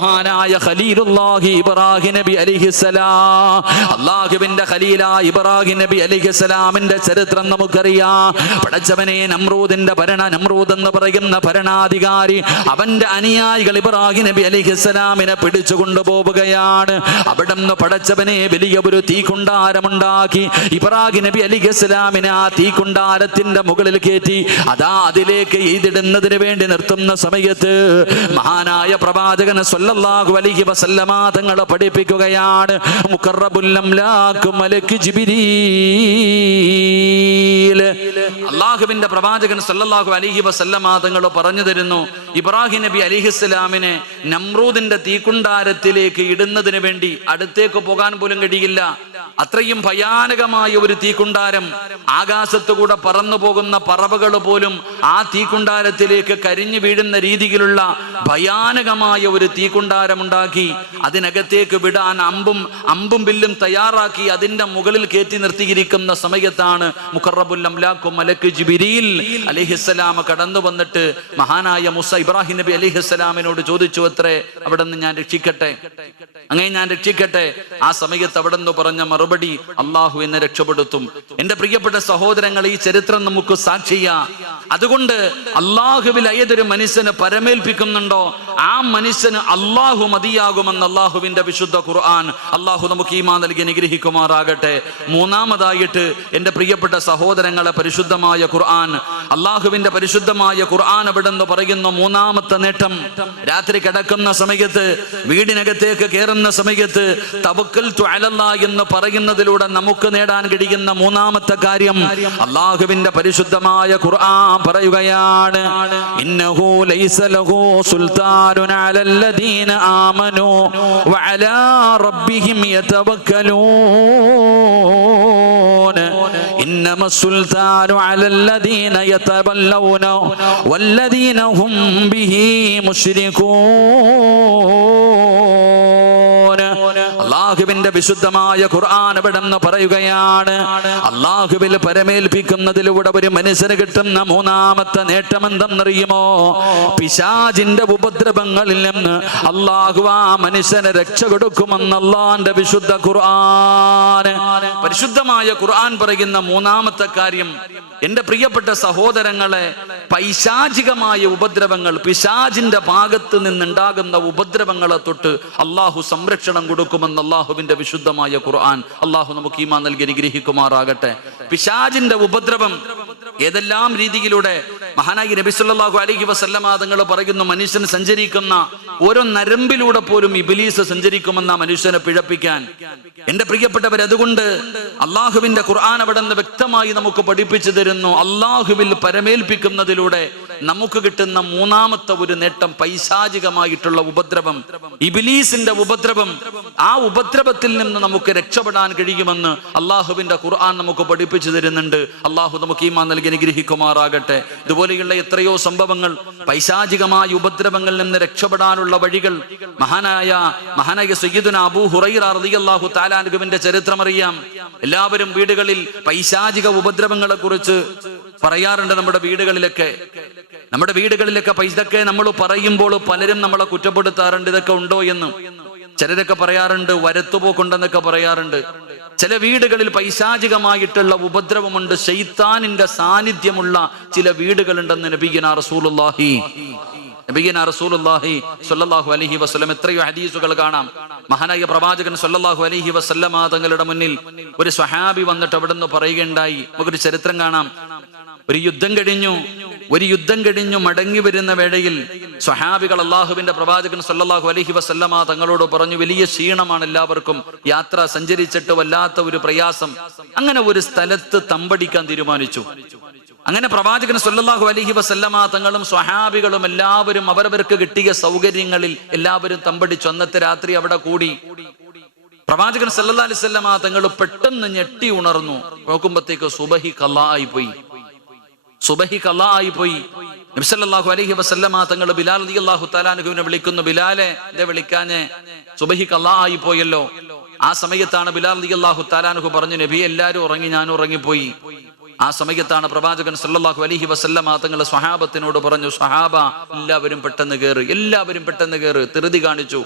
മഹാനായ ഖലീലുല്ലാഹി ഇബ്രാഹിം നബി അലൈഹിസ്സലാം, അല്ലാഹുവിന്റെ ഖലീലായ ഇബ്രാഹിം നബി അലൈഹിസ്സലാമിന്റെ ചരിത്രം നമുക്കറിയാം. പടച്ചവനെ, നമ്രൂദ് എന്ന് പറയുന്ന ഭരണാധികാരി അവന്റെ അനുയായികൾ ഇബ്രാഹിം നബി അലൈഹിസ്സലാമിനെ പിടിച്ചു കൊണ്ടുപോവുകയാണ്. അവിടെ നിന്ന് പടച്ചവനെ വലിയ ഒരു തീക്കുണ്ടാരമുണ്ടാക്കി ഇബ്രാഹിം നബി അലൈഹിസ്സലാമിനെ ആ തീക്കുണ്ടാരത്തിന്റെ മുകളിൽ കയറ്റി അതാ അതിലേക്ക് എയ്തിടുന്നതിന് വേണ്ടി നിർത്തുന്ന സമയത്ത് മഹാനായ പ്രവാചകൻ സ്വല്ലല്ലാഹു അലൈഹി വസല്ലമ തങ്ങളെ പഠിപ്പിക്കുകയാണ്. മുഖറബുൽ അംലാഖ് മലക്ക് ജിബ്രീൽ, അല്ലാഹുവിന്റെ പ്രവാചകൻ സ്വല്ലല്ലാഹു അലൈഹി വസല്ലമ തങ്ങൾ പറഞ്ഞു തരുന്നു, ഇബ്രാഹിം നബി അലൈഹിസ്സലാമിനെ നമ്രൂദിന്റെ തീക്കുണ്ടാരത്തിലേക്ക് ഇടുന്നതിന് വേണ്ടി അടുത്തേക്ക് പോകാൻ പോലും കഴിയില്ല. അത്രയും ഭയാനകമായ ഒരു തീക്കുണ്ടാരം, ആകാശത്തുകൂടെ പറന്നു പോകുന്ന പറവകൾ പോലും ആ തീക്കുണ്ടാരത്തിലേക്ക് കരിഞ്ഞു വീഴുന്ന രീതിയിലുള്ള ഭയാനകമായ ഒരു തീക്കുണ്ടാരമുണ്ടാക്കി അതിനകത്തേക്ക് വിടാൻ അമ്പും വില്ലും തയ്യാറാക്കി അതിന്റെ മുകളിൽ കയറ്റി നിർത്തിയിരിക്കുന്ന സമയത്താണ് മുഖറബുൽ അംലാഖ് മലക്ക് ജിബ്രീൽ അലൈഹിസ്സലാം കടന്നു വന്നിട്ട് മഹാനായ ഇബ്രാഹിം നബി അലൈഹിസ്സലാമിനോട് ചോദിച്ചു, അത്രേ, അവിടെ നിന്ന് ഞാൻ രക്ഷിക്കട്ടെ, അങ്ങനെ ഞാൻ രക്ഷിക്കട്ടെ. ആ സമയത്ത് അവിടെ നിന്ന് പറഞ്ഞ മറുപടി, അള്ളാഹു എന്നെ രക്ഷപ്പെടുത്തും. എന്റെ പ്രിയപ്പെട്ട സഹോദരങ്ങൾ, ഈ ചരിത്രം നമുക്ക് സാക്ഷിയാ. അതുകൊണ്ട് അള്ളാഹുവിൽ ഏതൊരു മനുഷ്യന് പരമേൽപ്പിക്കുന്നുണ്ടോ ആ മനുഷ്യന് അള്ളാഹു മതിയാകുമെന്ന് അള്ളാഹുവിന്റെ വിശുദ്ധ ഖുർആൻ. അള്ളാഹു നമുക്ക് ഈമാൻ നൽകി അനുഗ്രഹിക്കുമാറാകട്ടെ. മൂന്നാമതായിട്ട് എന്റെ പ്രിയപ്പെട്ട സഹോദരങ്ങളെ, പരിശുദ്ധമായ ഖുർആൻ, അള്ളാഹുവിന്റെ പരിശുദ്ധമായ ഖുർആൻ അവിടെ നിന്ന് പറയുന്ന മൂന്നാമത്തെ നേട്ടം, രാത്രി കിടക്കുന്ന സമയത്ത് വീടിനകത്തേക്ക് കയറുന്ന സമയത്ത് തവക്കൽതു അലല്ലാഹ് എന്ന് പറയുന്നതിലൂടെ നമുക്ക് നേടാൻ കഴിയുന്ന മൂന്നാമത്തെ കാര്യം, അള്ളാഹുവിന്റെ പരിശുദ്ധമായ ഖുർആൻ പറയുകയാണ്, ഇന്നഹു ലൈസ ലഹു സുൽത്താനുൻ അലല്ലദീന ആമനൂ വഅലാ റബ്ബിഹിം യതവക്കലൂൻ ഇന്നമ സുൽത്താനു അലല്ലദീന യതവല്ലൗന വല്ലദീന ഹും ബിഹി മുശ്രികൂൻ. അള്ളാഹുവിന്റെ വിശുദ്ധമായ ഖുർആൻ ഇവിടെന്ന് പറയുകയാണ്, അള്ളാഹുവിൽ പരമേൽപ്പിക്കുന്നതിലൂടെ ഒരു മനുഷ്യന് കിട്ടുന്ന മൂന്നാമത്തെ നേട്ടം എന്തെന്നറിയുമോ? പിശാചിന്റെ ഉപദ്രവങ്ങളിൽ നിന്ന് അള്ളാഹു ആ മനുഷ്യന് രക്ഷ കൊടുക്കുമെന്ന് അള്ളാന്റെ വിശുദ്ധ ഖുർആൻ. പരിശുദ്ധമായ ഖുർആൻ പറയുന്ന മൂന്നാമത്തെ കാര്യം, എന്റെ പ്രിയപ്പെട്ട സഹോദരങ്ങളെ, പൈശാചികമായ ഉപദ്രവങ്ങൾ, പിശാചിന്റെ ഭാഗത്ത് നിന്നുണ്ടാകുന്ന ഉപദ്രവങ്ങളെ തൊട്ട് അള്ളാഹു സംരക്ഷണം കൊടുക്കുമെന്ന് അള്ളാഹുവിന്റെ വിശുദ്ധമായ ഖുർആൻ. അള്ളാഹു നമുക്ക് ഈമാൻ നൽകി അനുഗ്രഹിക്കുമാറാകട്ടെ. പിശാചിന്റെ ഉപദ്രവം ഏതെല്ലാം രീതിയിലൂടെ മഹാനായി നബി സല്ലല്ലാഹു അലൈഹി വസല്ലമ തങ്ങൾ പറയുന്നു, മനുഷ്യൻ സഞ്ചരിക്കുന്ന ഓരോ നരമ്പിലൂടെ പോലും ഇബ്ലീസ് സഞ്ചരിക്കുമെന്ന മനുഷ്യനെ പിഴപ്പിക്കാൻ. എന്റെ പ്രിയപ്പെട്ടവർ, അതുകൊണ്ട് അള്ളാഹുവിന്റെ ഖുർആൻ അവിടെ നിന്ന് വ്യക്തമായി നമുക്ക് പഠിപ്പിച്ചു തരുന്നു, അള്ളാഹുവിൽ പരമേൽപ്പിക്കുന്നതിലൂടെ നമുക്ക് കിട്ടുന്ന മൂന്നാമത്തെ ഒരു നേട്ടം പൈശാചികമായിട്ടുള്ള ഉപദ്രവം, ഇബ്ലീസിന്റെ ഉപദ്രവം. ആ ഉപദ്രവത്തിൽ നിന്ന് നമുക്ക് രക്ഷപ്പെടാൻ കഴിയുമെന്ന് അള്ളാഹുവിന്റെ ഖുർആൻ നമുക്ക് പഠിപ്പിച്ചു തരുന്നുണ്ട്. അള്ളാഹു നമുക്ക് ഈമാൻ നൽകി അനുഗ്രഹിക്കുമാറാകട്ടെ. ഇതുപോലെയുള്ള എത്രയോ സംഭവങ്ങൾ, പൈശാചികമായ ഉപദ്രവങ്ങളിൽ നിന്ന് രക്ഷപ്പെടാനുള്ള വഴികൾ. മഹാനായ സയ്യിദുനാ അബൂ ഹുറൈറ റളിയല്ലാഹു തആല അൻഹുവിന്റെ ചരിത്രം അറിയാം. എല്ലാവരും വീടുകളിൽ പൈശാചിക ഉപദ്രവങ്ങളെ കുറിച്ച് പറയാറുണ്ട്. നമ്മുടെ വീടുകളിലൊക്കെ ഇതൊക്കെ നമ്മൾ പറയുമ്പോൾ പലരും നമ്മളെ കുറ്റപ്പെടുത്താറുണ്ട്, ഇതൊക്കെ ഉണ്ടോ എന്ന്. ചിലരൊക്കെ പറയാറുണ്ട് വരത്തുപോക്കുണ്ടെന്നൊക്കെ പറയാറുണ്ട്. ചില വീടുകളിൽ പൈശാചികമായിട്ടുള്ള ഉപദ്രവമുണ്ട്, ശൈത്താനിന്റെ സാന്നിധ്യമുള്ള ചില വീടുകളുണ്ടെന്ന് നബിയുനാ റസൂലുള്ളാഹി സ്വല്ലല്ലാഹു അലൈഹി വസല്ലം എത്രയോ ഹദീസുകൾ കാണാം. മഹാനായ പ്രവാചകൻ സ്വല്ലല്ലാഹു അലൈഹി വസല്ലമ തങ്ങളുടെ മുന്നിൽ ഒരു സ്വഹാബി വന്നിട്ട് അവിടെ നിന്ന് പറയുകയുണ്ടായി. നമുക്കൊരു ചരിത്രം കാണാം. ഒരു യുദ്ധം കഴിഞ്ഞു മടങ്ങി വരുന്ന വേളയിൽ സ്വഹാബികൾ അള്ളാഹുവിന്റെ പ്രവാചകൻ സ്വല്ലല്ലാഹു അലൈഹി വസല്ലമ തങ്ങളോട് പറഞ്ഞു, വലിയ ക്ഷീണമാണ് എല്ലാവർക്കും, യാത്ര സഞ്ചരിച്ചിട്ട് വല്ലാത്ത ഒരു പ്രയാസം. അങ്ങനെ ഒരു സ്ഥലത്ത് തമ്പടിക്കാൻ തീരുമാനിച്ചു. അങ്ങനെ പ്രവാചകൻ സ്വല്ലല്ലാഹു അലൈഹി വസല്ലമ തങ്ങളും സ്വഹാബികളും എല്ലാവരും അവരവർക്ക് കിട്ടിയ സൗകര്യങ്ങളിൽ എല്ലാവരും തമ്പടിച്ചു. അന്നത്തെ രാത്രി അവിടെ കൂടി. പ്രവാചകൻ സല്ലല്ലാഹു അലൈഹി വസല്ലമ തങ്ങൾ പെട്ടെന്ന് ഞെട്ടി ഉണർന്നു. നോക്കുമ്പോഴത്തേക്ക് സുബഹി ഖളാ ആയി പോയി. നബി സല്ലല്ലാഹു അലൈഹി വസല്ലമ തങ്ങൾ ബിലാൽ റളിയല്ലാഹു തആല അൻഹുവിനെ വിളിക്കുന്നു, ബിലാലെ ഇതേ വിളിക്കാഞ്ഞേ, സുബഹി ഖളാ ആയി പോയല്ലോ. ആ സമയത്താണ് ബിലാൽ റളിയല്ലാഹു തആല അൻഹു പറഞ്ഞു, നബി എല്ലാവരും ഉറങ്ങി, ഞാൻ ഉറങ്ങിപ്പോയി. ആ സമയത്താണ് പ്രവാചകൻ സല്ലല്ലാഹു അലൈഹി വസല്ലമ തങ്ങൾ സ്വഹാബത്തിനോട് പറഞ്ഞു, സ്വഹാബ എല്ലാവരും പെട്ടെന്ന് കയറ്, എല്ലാവരും പെട്ടെന്ന് കയറ്. ധൃതി കാണിച്ചു.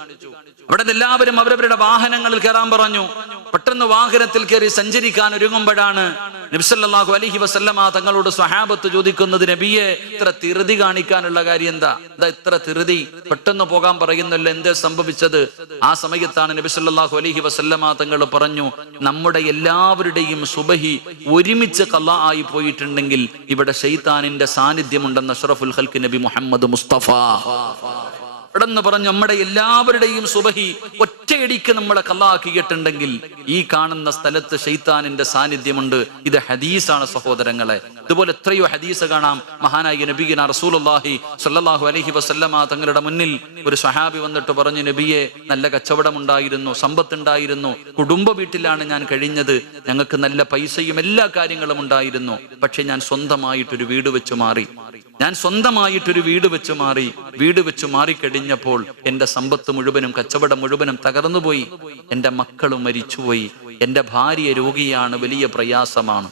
അവിടെ എല്ലാവരും അവരവരുടെ വാഹനങ്ങളിൽ കയറാൻ പറഞ്ഞു. പെട്ടെന്ന് വാഹനത്തിൽ കയറി സഞ്ചരിക്കാൻ ഒരുങ്ങുമ്പോഴാണ് നബി സല്ലല്ലാഹു അലൈഹി വസല്ലമ തങ്ങളോട് സ്വഹാബത്ത് ചോദിക്കുന്നത്, നബിയെ ഇത്ര ധൃതി കാണിക്കാനുള്ള കാര്യം എന്താ ഇത്ര ധൃതി, പെട്ടെന്ന് പോകാൻ പറയുന്നല്ലോ, എന്തേ സംഭവിച്ചത്? ആ സമയത്താണ് നബി സല്ലല്ലാഹു അലൈഹി വസല്ലമ തങ്ങൾ പറഞ്ഞു, നമ്മുടെ എല്ലാവരുടെയും സുബഹി ഒരുമിച്ച് ഖളാ ആയി പോയിട്ടുണ്ടെങ്കിൽ ഇവിടെ ശൈത്താനിന്റെ സാന്നിധ്യമുണ്ടെന്ന് അഷ്റഫുൽ ഖൽഖ് നബി മുഹമ്മദ് മുസ്തഫ പെട്ടെന്ന് പറഞ്ഞു, നമ്മുടെ എല്ലാവരുടെയും സുബഹി ഒറ്റയടിക്ക് നമ്മളെ ഖളാക്കിയിട്ടുണ്ടെങ്കിൽ ഈ കാണുന്ന സ്ഥലത്ത് ശൈത്താനിന്റെ സാന്നിധ്യമുണ്ട്. ഇത് ഹദീസാണ് സഹോദരങ്ങളെ. ഇതുപോലെ എത്രയോ ഹദീസ് കാണാം. മഹാനായ നബിയിന റസൂലുള്ളാഹി സ്വല്ലല്ലാഹു അലൈഹി വസല്ലമ തങ്ങളുടെ മുന്നിൽ ഒരു സ്വഹാബി വന്നിട്ട് പറഞ്ഞു, നബിയെ നല്ല കച്ചവടമുണ്ടായിരുന്നു, സമ്പത്തുണ്ടായിരുന്നു, കുടുംബ വീട്ടിലാണ് ഞാൻ കഴിഞ്ഞത്, ഞങ്ങൾക്ക് നല്ല പൈസയും എല്ലാ കാര്യങ്ങളും ഉണ്ടായിരുന്നു. പക്ഷെ ഞാൻ സ്വന്തമായിട്ടൊരു വീട് വെച്ച് മാറി. വീട് വെച്ച് മാറിക്കഴിഞ്ഞപ്പോൾ എന്റെ സമ്പത്ത് മുഴുവനും കച്ചവടം മുഴുവനും തകർന്നുപോയി. എന്റെ മക്കളും മരിച്ചുപോയി. എന്റെ ഭാര്യ രോഗിയാണ്, വലിയ പ്രയാസമാണ്.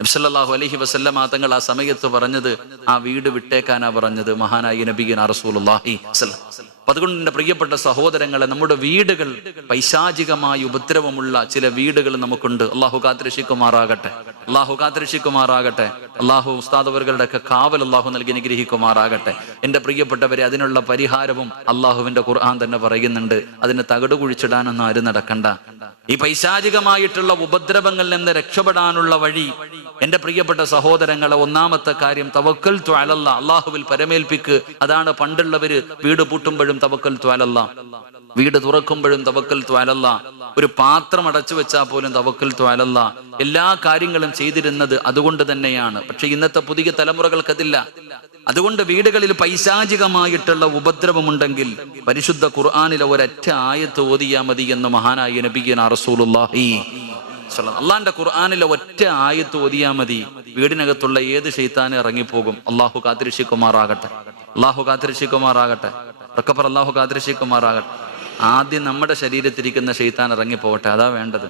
നബി സല്ലല്ലാഹു അലൈഹി വസല്ലമ തങ്ങൾ ആ സമയത്ത് പറഞ്ഞത്, ആ വീട് വിട്ടേക്കാനാ പറഞ്ഞത് മഹാനായ നബിയിന റസൂലുള്ളാഹി സ്വല്ലല്ലാഹു അലൈഹി വസല്ലം. അതുകൊണ്ട് എന്റെ പ്രിയപ്പെട്ട സഹോദരങ്ങളെ, നമ്മുടെ വീടുകൾ പൈശാചികമായ ഉപദ്രവമുള്ള ചില വീടുകൾ നമുക്കുണ്ട്. അള്ളാഹു കാത്തുരക്ഷിക്കുമാറാകട്ടെ. അള്ളാഹു ഉസ്താദ് അവരുടെ ഒക്കെ കാവൽ അള്ളാഹു നൽകി അനുഗ്രഹിക്കുമാറാകട്ടെ. എന്റെ പ്രിയപ്പെട്ടവരെ, അതിനുള്ള പരിഹാരവും അള്ളാഹുവിന്റെ ഖുർആൻ തന്നെ പറയുന്നുണ്ട്. അതിന് തകിട് കുഴിച്ചിടാനൊന്നും ആരും നടക്കണ്ട. ഈ പൈശാചികമായിട്ടുള്ള ഉപദ്രവങ്ങളിൽ നിന്ന് രക്ഷപ്പെടാനുള്ള വഴി എന്റെ പ്രിയപ്പെട്ട സഹോദരങ്ങളെ, ഒന്നാമത്തെ കാര്യം തവക്കൽതു അലല്ലാഹ്, അള്ളാഹുവിൽ പരമേൽപ്പിക്ക്. അതാണ് പണ്ടുള്ളവര് വീട് പൂട്ടുമ്പോഴും തവക്കൽതു അലല്ലാഹ്, വീട് തുറക്കുമ്പോഴും തവക്കൽതു അലല്ലാഹ്, ഒരു പാത്രം അടച്ചു വെച്ചാൽ പോലും തവക്കൽതു അലല്ലാഹ്. എല്ലാ കാര്യങ്ങളും ചെയ്തിരുന്നത് അതുകൊണ്ട് തന്നെയാണ്. പക്ഷെ ഇന്നത്തെ പുതിയ തലമുറകൾക്കതില്ല. അതുകൊണ്ട് വീടുകളിൽ പൈശാചികമായിട്ടുള്ള ഉപദ്രവമുണ്ടെങ്കിൽ പരിശുദ്ധ ഖുർആനിലെ ഒരൊറ്റ ആയത്ത് ഓതിയാ മതി എന്ന് മഹാനായ നബിയിന റസൂലുള്ളാഹി അള്ളാന്റെ ഖുർആനിലെ ഒറ്റ ആയത്ത് ഓതിയാ മതി, വീടിനകത്തുള്ള ഏത് ശൈത്താനും ഇറങ്ങിപ്പോകും. അള്ളാഹു കാത്തിരക്ഷിക്കുമാറാകട്ടെ. അള്ളാഹു കാത്തിരക്ഷിക്കുമാറാകട്ടെ. ആദ്യം നമ്മുടെ ശരീരത്തിരിക്കുന്ന ശൈത്താൻ ഇറങ്ങിപ്പോകട്ടെ, അതാ വേണ്ടത്.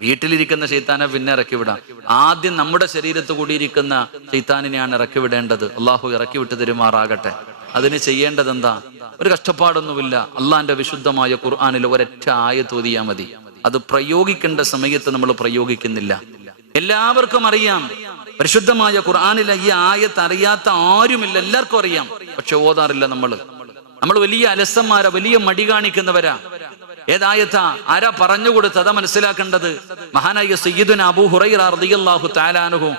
വീട്ടിലിരിക്കുന്ന ശൈത്താനെ പിന്നെ ഇറക്കി വിടാം. ആദ്യം നമ്മുടെ ശരീരത്ത് കൂടിയിരിക്കുന്ന ശൈത്താനിനെയാണ് ഇറക്കി വിടേണ്ടത്. അള്ളാഹു ഇറക്കി വിട്ട് തരുമാറാകട്ടെ. അതിന് ചെയ്യേണ്ടത് എന്താ? ഒരു കഷ്ടപ്പാടൊന്നുമില്ല. അള്ളാന്റെ വിശുദ്ധമായ ഖുർആനിൽ ഒരൊറ്റ ആയത്ത് ഓതിയാ മതി. അത് പ്രയോഗിക്കേണ്ട സമയത്ത് നമ്മൾ പ്രയോഗിക്കുന്നില്ല. എല്ലാവർക്കും അറിയാം, പരിശുദ്ധമായ ഖുർആനിലെ ഈ ആയത്ത് അറിയാത്ത ആരുമില്ല, എല്ലാവർക്കും അറിയാം. പക്ഷെ ഓതാറില്ല. നമ്മൾ വലിയ അലസന്മാരാ, വലിയ മടി കാണിക്കുന്നവരാ. ഏതായത്താ? ആരാ പറഞ്ഞു കൊടുത്തതാ മനസ്സിലാക്കേണ്ടത്. മഹാനായ സയ്യിദുന അബൂ ഹുറൈറ റളിയല്ലാഹു തആല അൻഹു,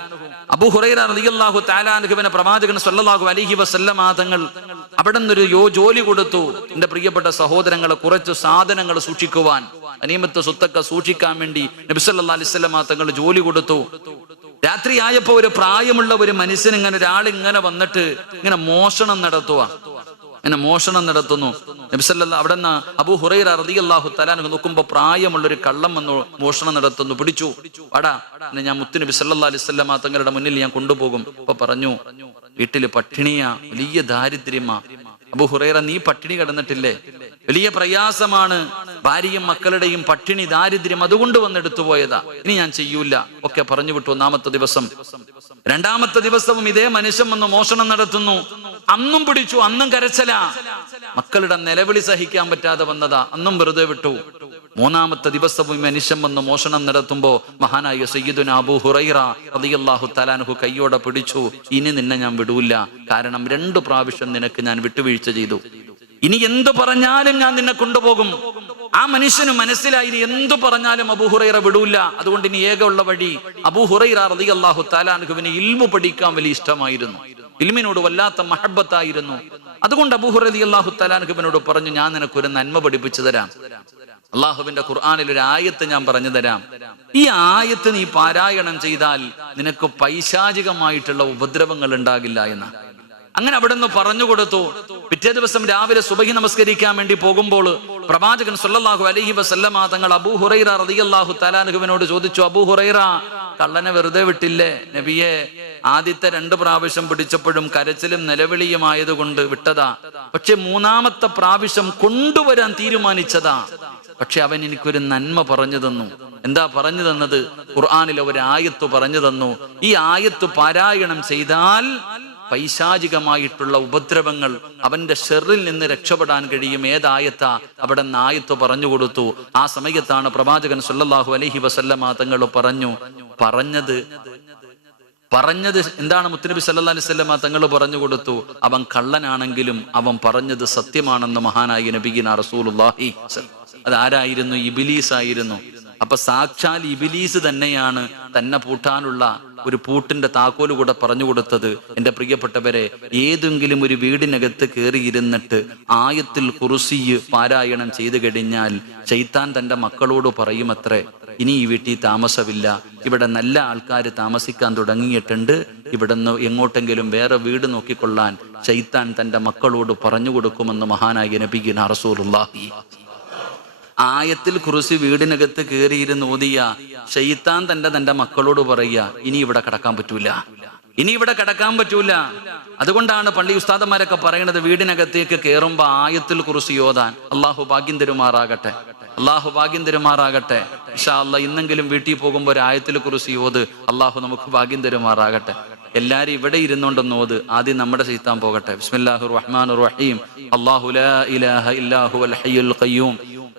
അബൂ ഹുറൈറ റളിയല്ലാഹു തആല അൻഹുവിനെ പ്രവാചകൻ സല്ലല്ലാഹു അലൈഹി വസല്ലമ തങ്ങൾ അവിടെ നിന്നൊരു ജോലി കൊടുത്തു. എന്റെ പ്രിയപ്പെട്ട സഹോദരങ്ങളെ, കുറച്ച് സാധനങ്ങൾ സൂക്ഷിക്കുവാൻ, അനീമത്ത് സ്വത്തൊക്കെ സൂക്ഷിക്കാൻ വേണ്ടി നബി സല്ലല്ലാഹു അലൈഹി വസല്ലമ തങ്ങൾ ജോലി കൊടുത്തു. രാത്രിയായപ്പോ ഒരു പ്രായമുള്ള ഒരു മനുഷ്യൻ ഒരാളിങ്ങനെ വന്നിട്ട് ഇങ്ങനെ മോഷണം നടത്തുന്നു. നബി സല്ലല്ലാഹു അവിടെ നിന്ന് അബൂ ഹുറൈറ റളിയല്ലാഹു തആല അൻഹു നോക്കുമ്പോ പ്രായമുള്ള ഒരു കള്ളം വന്ന് മോഷണം നടത്തുന്നു. പിടിച്ചു, വാടാ, ഞാൻ മുത്ത് നബി സല്ലല്ലാഹു അലൈഹി വസല്ലമ തങ്ങളുടെ മുന്നിൽ ഞാൻ കൊണ്ടുപോകും. അപ്പൊ പറഞ്ഞു, വീട്ടില് പട്ടിണിയാ, വലിയ ദാരിദ്ര്യമാ. അബൂ ഹുറൈറ, നീ പട്ടിണി കിടന്നിട്ടില്ലേ? വലിയ പ്രയാസമാണ്, ഭാര്യയും മക്കളുടെയും പട്ടിണി, ദാരിദ്ര്യം, അതുകൊണ്ട് വന്നെടുത്തു പോയതാ. ഇനി ഞാൻ ചെയ്യൂല ഒക്കെ പറഞ്ഞു വിട്ടു. ഒന്നാമത്തെ ദിവസം. രണ്ടാമത്തെ ദിവസവും ഇതേ മനുഷ്യൻ വന്ന് മോഷണം നടത്തുന്നു. അന്നും പിടിച്ചു, അന്നും കരച്ചല. മക്കളുടെ നിലവിളി സഹിക്കാൻ പറ്റാതെ വന്നതാ, അന്നും വെറുതെ വിട്ടു. മൂന്നാമത്തെ ദിവസവും മനുഷ്യൻ വന്ന് മോഷണം നടത്തുമ്പോ മഹാനായ സയ്യിദുന അബൂ ഹുറൈറ റളിയല്ലാഹു തആല അൻഹു കയ്യോടെ പിടിച്ചു. ഇനി നിന്നെ ഞാൻ വിടൂല, കാരണം 2 പ്രാവശ്യം നിനക്ക് ഞാൻ വിട്ടുവീഴ്ച ചെയ്തു. ഇനി എന്തു പറഞ്ഞാലും ഞാൻ നിന്നെ കൊണ്ടുപോകും. ആ മനുഷ്യന് മനസ്സിലായി, ഇനി എന്തു പറഞ്ഞാലും അബൂ ഹുറൈറ വിടൂല. അതുകൊണ്ട് ഇനി ഏകമുള്ള വഴി, അബൂ ഹുറൈറ റളിയല്ലാഹു തആല അൻഹുവിന് ഇൽമു പഠിക്കാൻ വലിയ ഇഷ്ടമായിരുന്നു. ഇൽമിനോട് വല്ലാത്ത മഹബ്ബത്തായിരുന്നു. അതുകൊണ്ട് അബൂ ഹുറൈറ റളിയല്ലാഹു തആല അൻഹുവിനോട് പറഞ്ഞു, ഞാൻ നിനക്കൊരു നന്മ പഠിപ്പിച്ചു തരാം. അള്ളാഹുവിന്റെ ഖുർആനിൽ ഒരു ആയത്ത് ഞാൻ പറഞ്ഞു തരാം. ഈ ആയത്ത് നീ പാരായണം ചെയ്താൽ നിനക്ക് പൈശാചികമായിട്ടുള്ള ഉപദ്രവങ്ങൾ ഉണ്ടാകില്ല എന്ന്. അങ്ങനെ അവിടെ നിന്ന് പറഞ്ഞു കൊടുത്തു. പിറ്റേ ദിവസം രാവിലെ സുബഹി നമസ്കരിക്കാൻ വേണ്ടി പോകുമ്പോൾ പ്രവാചകൻ സല്ലല്ലാഹു അലൈഹി വസല്ലമ തങ്ങൾ അബൂ ഹുറൈറ റളിയല്ലാഹു തആല അൻഹുവിനോട് ചോദിച്ചു, അബൂ ഹുറൈറ, കള്ളനെ വെറുതെ വിട്ടില്ലേ? നബിയെ, ആദ്യത്തെ 2 പ്രാവശ്യം പിടിച്ചപ്പോഴും കരച്ചിലും നിലവിളിയുമായതുകൊണ്ട് വിട്ടതാ. പക്ഷെ 3ാമത്തെ പ്രാവശ്യം കൊണ്ടുവരാൻ തീരുമാനിച്ചതാ. പക്ഷെ അവൻ എനിക്കൊരു നന്മ പറഞ്ഞു തന്നു. എന്താ പറഞ്ഞു തന്നത്? ഖുർആനിലെ ഒരു ആയത്ത് പറഞ്ഞു തന്നു. ഈ ആയത്ത് പാരായണം ചെയ്താൽ പൈശാചികമായിട്ടുള്ള ഉപദ്രവങ്ങൾ, അവന്റെ ഷെറിൽ നിന്ന് രക്ഷപ്പെടാൻ കഴിയും. ഏതായത്താ? അവിടെ നിന്ന് ആയത്ത് പറഞ്ഞു കൊടുത്തു. ആ സമയത്താണ് പ്രവാചകൻ സല്ലല്ലാഹു അലൈഹി വസല്ലമ തങ്ങൾ പറഞ്ഞത് എന്താണ്? മുത്തുനബി സല്ലല്ലാഹു അലൈഹി വസല്ലമ തങ്ങൾ പറഞ്ഞു കൊടുത്തു, അവൻ കള്ളനാണെങ്കിലും അവൻ പറഞ്ഞത് സത്യമാണെന്ന് മഹാനായ നബിയിന റസൂലുള്ളാഹി. അതാരായിരുന്നു? ഇബ്ലീസ് ആയിരുന്നു. അപ്പൊ സാക്ഷാൽ ഇബ്ലീസ് തന്നെയാണ് തന്നെ പൂട്ടാനുള്ള ഒരു പൂട്ടിന്റെ താക്കോല് കൂടെ പറഞ്ഞു കൊടുത്തത്. എന്റെ പ്രിയപ്പെട്ടവരെ, ഏതെങ്കിലും ഒരു വീടിനകത്ത് കയറിയിരുന്നിട്ട് ആയത്തുൽ കുർസി പാരായണം ചെയ്തു കഴിഞ്ഞാൽ ശൈത്താൻ തന്റെ മക്കളോട് പറയുമത്രേ, ഇനി ഈ വീട്ടിൽ താമസമില്ല, ഇവിടെ നല്ല ആൾക്കാർ താമസിക്കാൻ തുടങ്ങിയിട്ടുണ്ട്, ഇവിടുന്ന് എങ്ങോട്ടെങ്കിലും വേറെ വീട് നോക്കിക്കൊള്ളാൻ ശൈത്താൻ തന്റെ മക്കളോട് പറഞ്ഞു കൊടുക്കുമെന്ന് മഹാനായ നബിയുനാ റസൂലുള്ളാഹി. ആയത്തുൽ കുർസി വീടിനകത്ത് കയറിയിരുന്ന് ഓതിയ ശൈത്താൻ തന്റെ മക്കളോട് പറയുക, ഇനി ഇവിടെ കിടക്കാൻ പറ്റൂല. അതുകൊണ്ടാണ് പള്ളി ഉസ്താദന്മാരൊക്കെ പറയണത്, വീടിനകത്തേക്ക് കയറുമ്പോ ആയത്തുൽ കുർസി ഓതാൻ. അള്ളാഹു ഭാഗ്യം തരുമാറാകട്ടെ. ഇൻഷാ അല്ലാഹ് ഇന്നെങ്കിലും വീട്ടിൽ പോകുമ്പോൾ ഒരു ആയത്തുൽ കുർസി ഓത്. അള്ളാഹു നമുക്ക് ഭാഗ്യം തരുമാറാകട്ടെ. എല്ലാരും ഇവിടെ ഇരുന്നുകൊണ്ടൊന്ന് ഓത്. ആദ്യം നമ്മുടെ ശൈത്താൻ പോകട്ടെ. ബിസ്മില്ലാഹിർ റഹ്മാനിർ റഹീം. അല്ലാഹു ലാ ഇലാഹ ഇല്ലാ ഹുവൽ ഹയ്യുൽ ഖയ്യൂം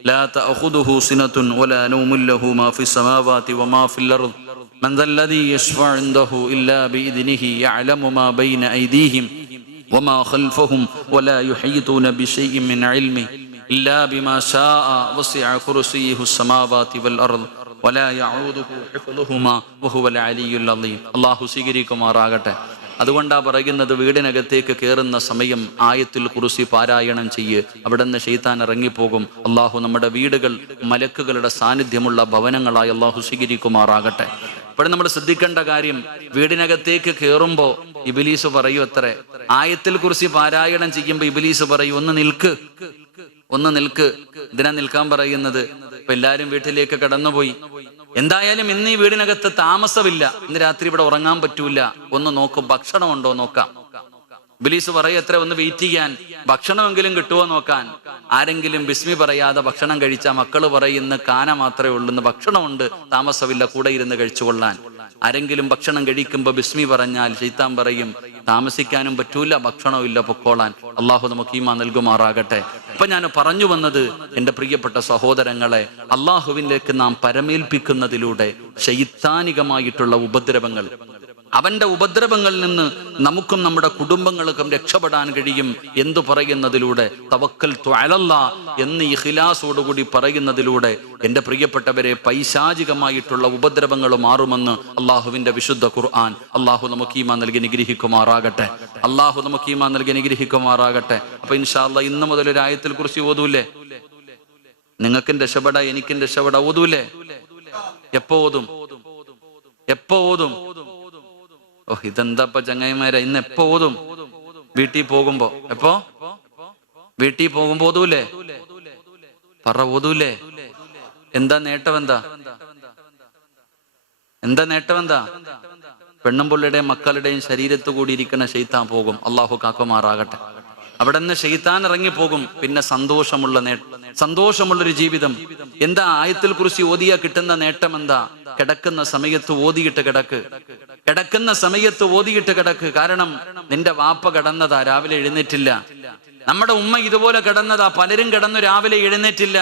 ലാ തഅഖുദുഹു സിനത്തുൻ വലാ നൗമുൻ ലഹു മാ ഫിസ് സമാവാതി വമാ ഫിൽ അർദ് من ذا الذي يشفع عنده إلا بإذنه يعلم ما بين أيديهم وما خلفهم ولا يحيطون بشيء من علمه إلا بما شاء وسع كرسيه السماوات والأرض ولا يعوده حفظهما وهو العلي العظيم. الله സ്വീകരിക്കുമാറാകട്ടെ. അതുകൊണ്ടാ പറയുന്നത്, വീടിനകത്തേക്ക് കയറുന്ന സമയം ആയത്തുൽ കുർസി പാരായണം ചെയ്യ്. അവിടെ നിന്ന് ശൈത്താൻ ഇറങ്ങിപ്പോകും. അള്ളാഹു നമ്മുടെ വീടുകൾ മലക്കുകളുടെ സാന്നിധ്യമുള്ള ഭവനങ്ങളായി അള്ളാഹു സ്വീകരിക്കുമാറാകട്ടെ. അപ്പോൾ നമ്മൾ ശ്രദ്ധിക്കേണ്ട കാര്യം, വീടിനകത്തേക്ക് കയറുമ്പോ ഇബ്ലീസ് പറയൂ അത്രേ, ആയത്തുൽ കുർസി പാരായണം ചെയ്യുമ്പോ ഇബ്ലീസ് പറയൂ, ഒന്ന് നിൽക്ക്. ഇതിനാ നിൽക്കാൻ പറയുന്നത്? ഇപ്പൊ എല്ലാരും വീട്ടിലേക്ക് കടന്നുപോയി. എന്തായാലും ഇന്ന് ഈ വീടിനകത്ത് താമസമില്ല, ഇന്ന് രാത്രി ഇവിടെ ഉറങ്ങാൻ പറ്റൂല, ഒന്ന് നോക്കും, ഭക്ഷണം ഉണ്ടോ നോക്കാം. ഇബ്ലീസ് പറയത്ര, ഒന്ന് വെയിറ്റ് ചെയ്യാൻ, ഭക്ഷണമെങ്കിലും കിട്ടുമോ നോക്കാൻ. ആരെങ്കിലും ബിസ്മി പറയാതെ ഭക്ഷണം കഴിച്ചാൽ മക്കള് പറയുന്ന കാന മാത്രമേ ഉള്ളൂ, ഇന്ന് ഭക്ഷണമുണ്ട്, താമസമില്ല, കൂടെ ഇരുന്ന് കഴിച്ചുകൊള്ളാൻ. ആരെങ്കിലും ഭക്ഷണം കഴിക്കുമ്പോ ബിസ്മി പറഞ്ഞാൽ ശൈത്താൻ പറയും, താമസിക്കാനും പറ്റൂല, ഭക്ഷണവും ഇല്ല, പൊക്കോളാൻ. അള്ളാഹു നമുക്ക് ഈമാൻ നൽകുമാറാകട്ടെ. ഇപ്പൊ ഞാൻ പറഞ്ഞു വന്നത്, എന്റെ പ്രിയപ്പെട്ട സഹോദരങ്ങളെ, അള്ളാഹുവിലേക്ക് നാം പരമേൽപ്പിക്കുന്നതിലൂടെ ശൈത്താനികമായിട്ടുള്ള ഉപദ്രവങ്ങൾ, അവന്റെ ഉപദ്രവങ്ങളിൽ നിന്ന് നമുക്കും നമ്മുടെ കുടുംബങ്ങൾക്കും രക്ഷപ്പെടാൻ കഴിയും. എന്തു പറയുന്നതിലൂടെ? തവക്കൽതു അലല്ലാഹ് എന്ന് ഇഖ്ലാസോടുകൂടി പറയുന്നതിലൂടെ എന്റെ പ്രിയപ്പെട്ടവരെ, പൈശാചികമായിട്ടുള്ള ഉപദ്രവങ്ങൾ മാറുമെന്ന് അള്ളാഹുവിന്റെ വിശുദ്ധ ഖുർആൻ. അള്ളാഹു നമുക്ക് ഈമാൻ നൽകി അനുഗ്രഹിക്കുമാറാകട്ടെ. അപ്പൊ ഇൻഷാ അല്ലാഹ് ഇന്ന് മുതൽ ഒരു ആയത്തുൽ കുർസി ഓതൂലേ? നിങ്ങൾക്കും രക്ഷപ്പെടാ, എനിക്കും രക്ഷപ്പെടാ. ഓതൂലേ? എപ്പോ ഓതും? ഇതെന്താപ്പ ചങ്ങായിമാരെ, ഇന്ന് എപ്പോ ഓതും? വീട്ടിൽ പോകുമ്പോ. എപ്പോ? വീട്ടിൽ പോകുമ്പോ ഓതൂലേ? ഓതൂലേ? എന്താ നേട്ടം? പെണ്ണും പുള്ളിയുടെയും മക്കളുടെയും ശരീരത്ത് കൂടി ഇരിക്കുന്ന ശൈത്താൻ പോകും. അള്ളാഹു കാക്കുമാറാകട്ടെ. അവിടെ നിന്ന് ശൈത്താൻ ഇറങ്ങിപ്പോകും. പിന്നെ സന്തോഷമുള്ളൊരു ജീവിതം. എന്താ ആയത്തുൽ കുർസി ഓതിയാ കിട്ടുന്ന നേട്ടം? എന്താ? കിടക്കുന്ന സമയത്ത് ഓതിയിട്ട് കിടക്ക്. കാരണം നിന്റെ വാപ്പ കിടന്നതാ, രാവിലെ എഴുന്നേറ്റില്ല. നമ്മുടെ ഉമ്മ ഇതുപോലെ കിടന്നതാ, പലരും കിടന്നു രാവിലെ എഴുന്നേറ്റില്ല.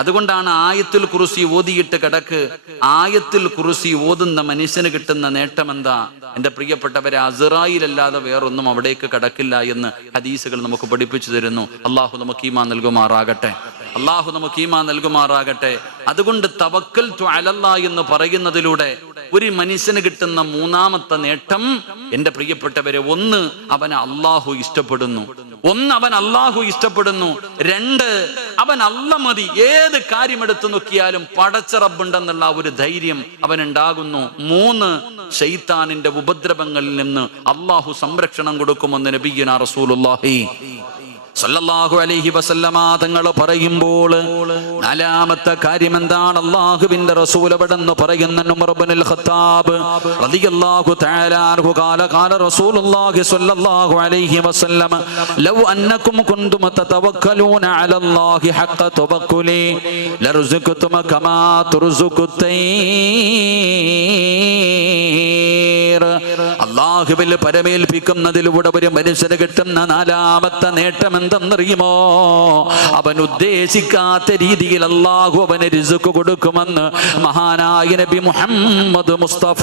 അതുകൊണ്ടാണ് ആയത്തുൽ കുർസി ഓതിയിട്ട് കിടക്ക്. ആയത്തുൽ കുർസി ഓതുന്ന മനുഷ്യന് കിട്ടുന്ന നേട്ടം എന്താ? എന്റെ പ്രിയപ്പെട്ടവരെ, അസ്റായിൽ അല്ലാതെ വേറൊന്നും അവിടേക്ക് കടക്കില്ല എന്ന് ഹദീസുകൾ നമുക്ക് പഠിപ്പിച്ചു തരുന്നു. അള്ളാഹു നമുക്ക് ഈമാൻ നൽകുമാറാകട്ടെ. അതുകൊണ്ട് തവക്കൽതു അലല്ലാഹ് എന്ന് പറയുന്നതിലൂടെ ഒരു മനുഷ്യന് കിട്ടുന്ന മൂന്നാമത്തെ നേട്ടം, എന്റെ പ്രിയപ്പെട്ടവരെ, ഒന്ന് അവൻ അള്ളാഹു ഇഷ്ടപ്പെടുന്നു. രണ്ട്, അവൻ അല്ല മതി, ഏത് കാര്യം എടുത്തു നോക്കിയാലും പടച്ച റബ്ബുണ്ടെന്നുള്ള ഒരു ധൈര്യം അവനുണ്ടാകുന്നു. മൂന്ന്, ശൈത്താനിന്റെ ഉപദ്രവങ്ങളിൽ നിന്ന് അള്ളാഹു സംരക്ഷണം കൊടുക്കുമെന്ന് നബിയുനാ റസൂലുള്ളാഹി സല്ലല്ലാഹു അലൈഹി വസല്ലമ തങ്ങൾ പറയുമ്പോൾ നാലാമത്തെ കാര്യം എന്താണ്? അല്ലാഹുവിന്റെ റസൂൽ അവിടെന്ന് പറയുന്ന ഉമർ ഇബ്നുൽ ഖത്താബ് റളിയല്ലാഹു തആല അൻഹു ഖാല റസൂലുള്ളാഹി സ്വല്ലല്ലാഹു അലൈഹി വസല്ലം ലൗ അന്നകും കുൻതും തതവക്കലൂന അലല്ലാഹി ഹഖ്ക തവക്കുലി ലർസുഖതും കമാ തുർസുഖുത്തൈർ. അല്ലാഹുവിൽ പരമേൽപ്പിക്കുന്നതിലൂടെ ഒരു മനുഷ്യന് കിട്ടുന്ന നാലാമത്തെ നേട്ടം എന്തെന്നറിയുമോ? അവൻ ഉദ്ദേശിക്കാത്ത രീതിയിൽ അല്ലാഹു അവന് റിസ്ക് കൊടുക്കുമെന്ന് മഹാനായ നബി മുഹമ്മദ് മുസ്തഫ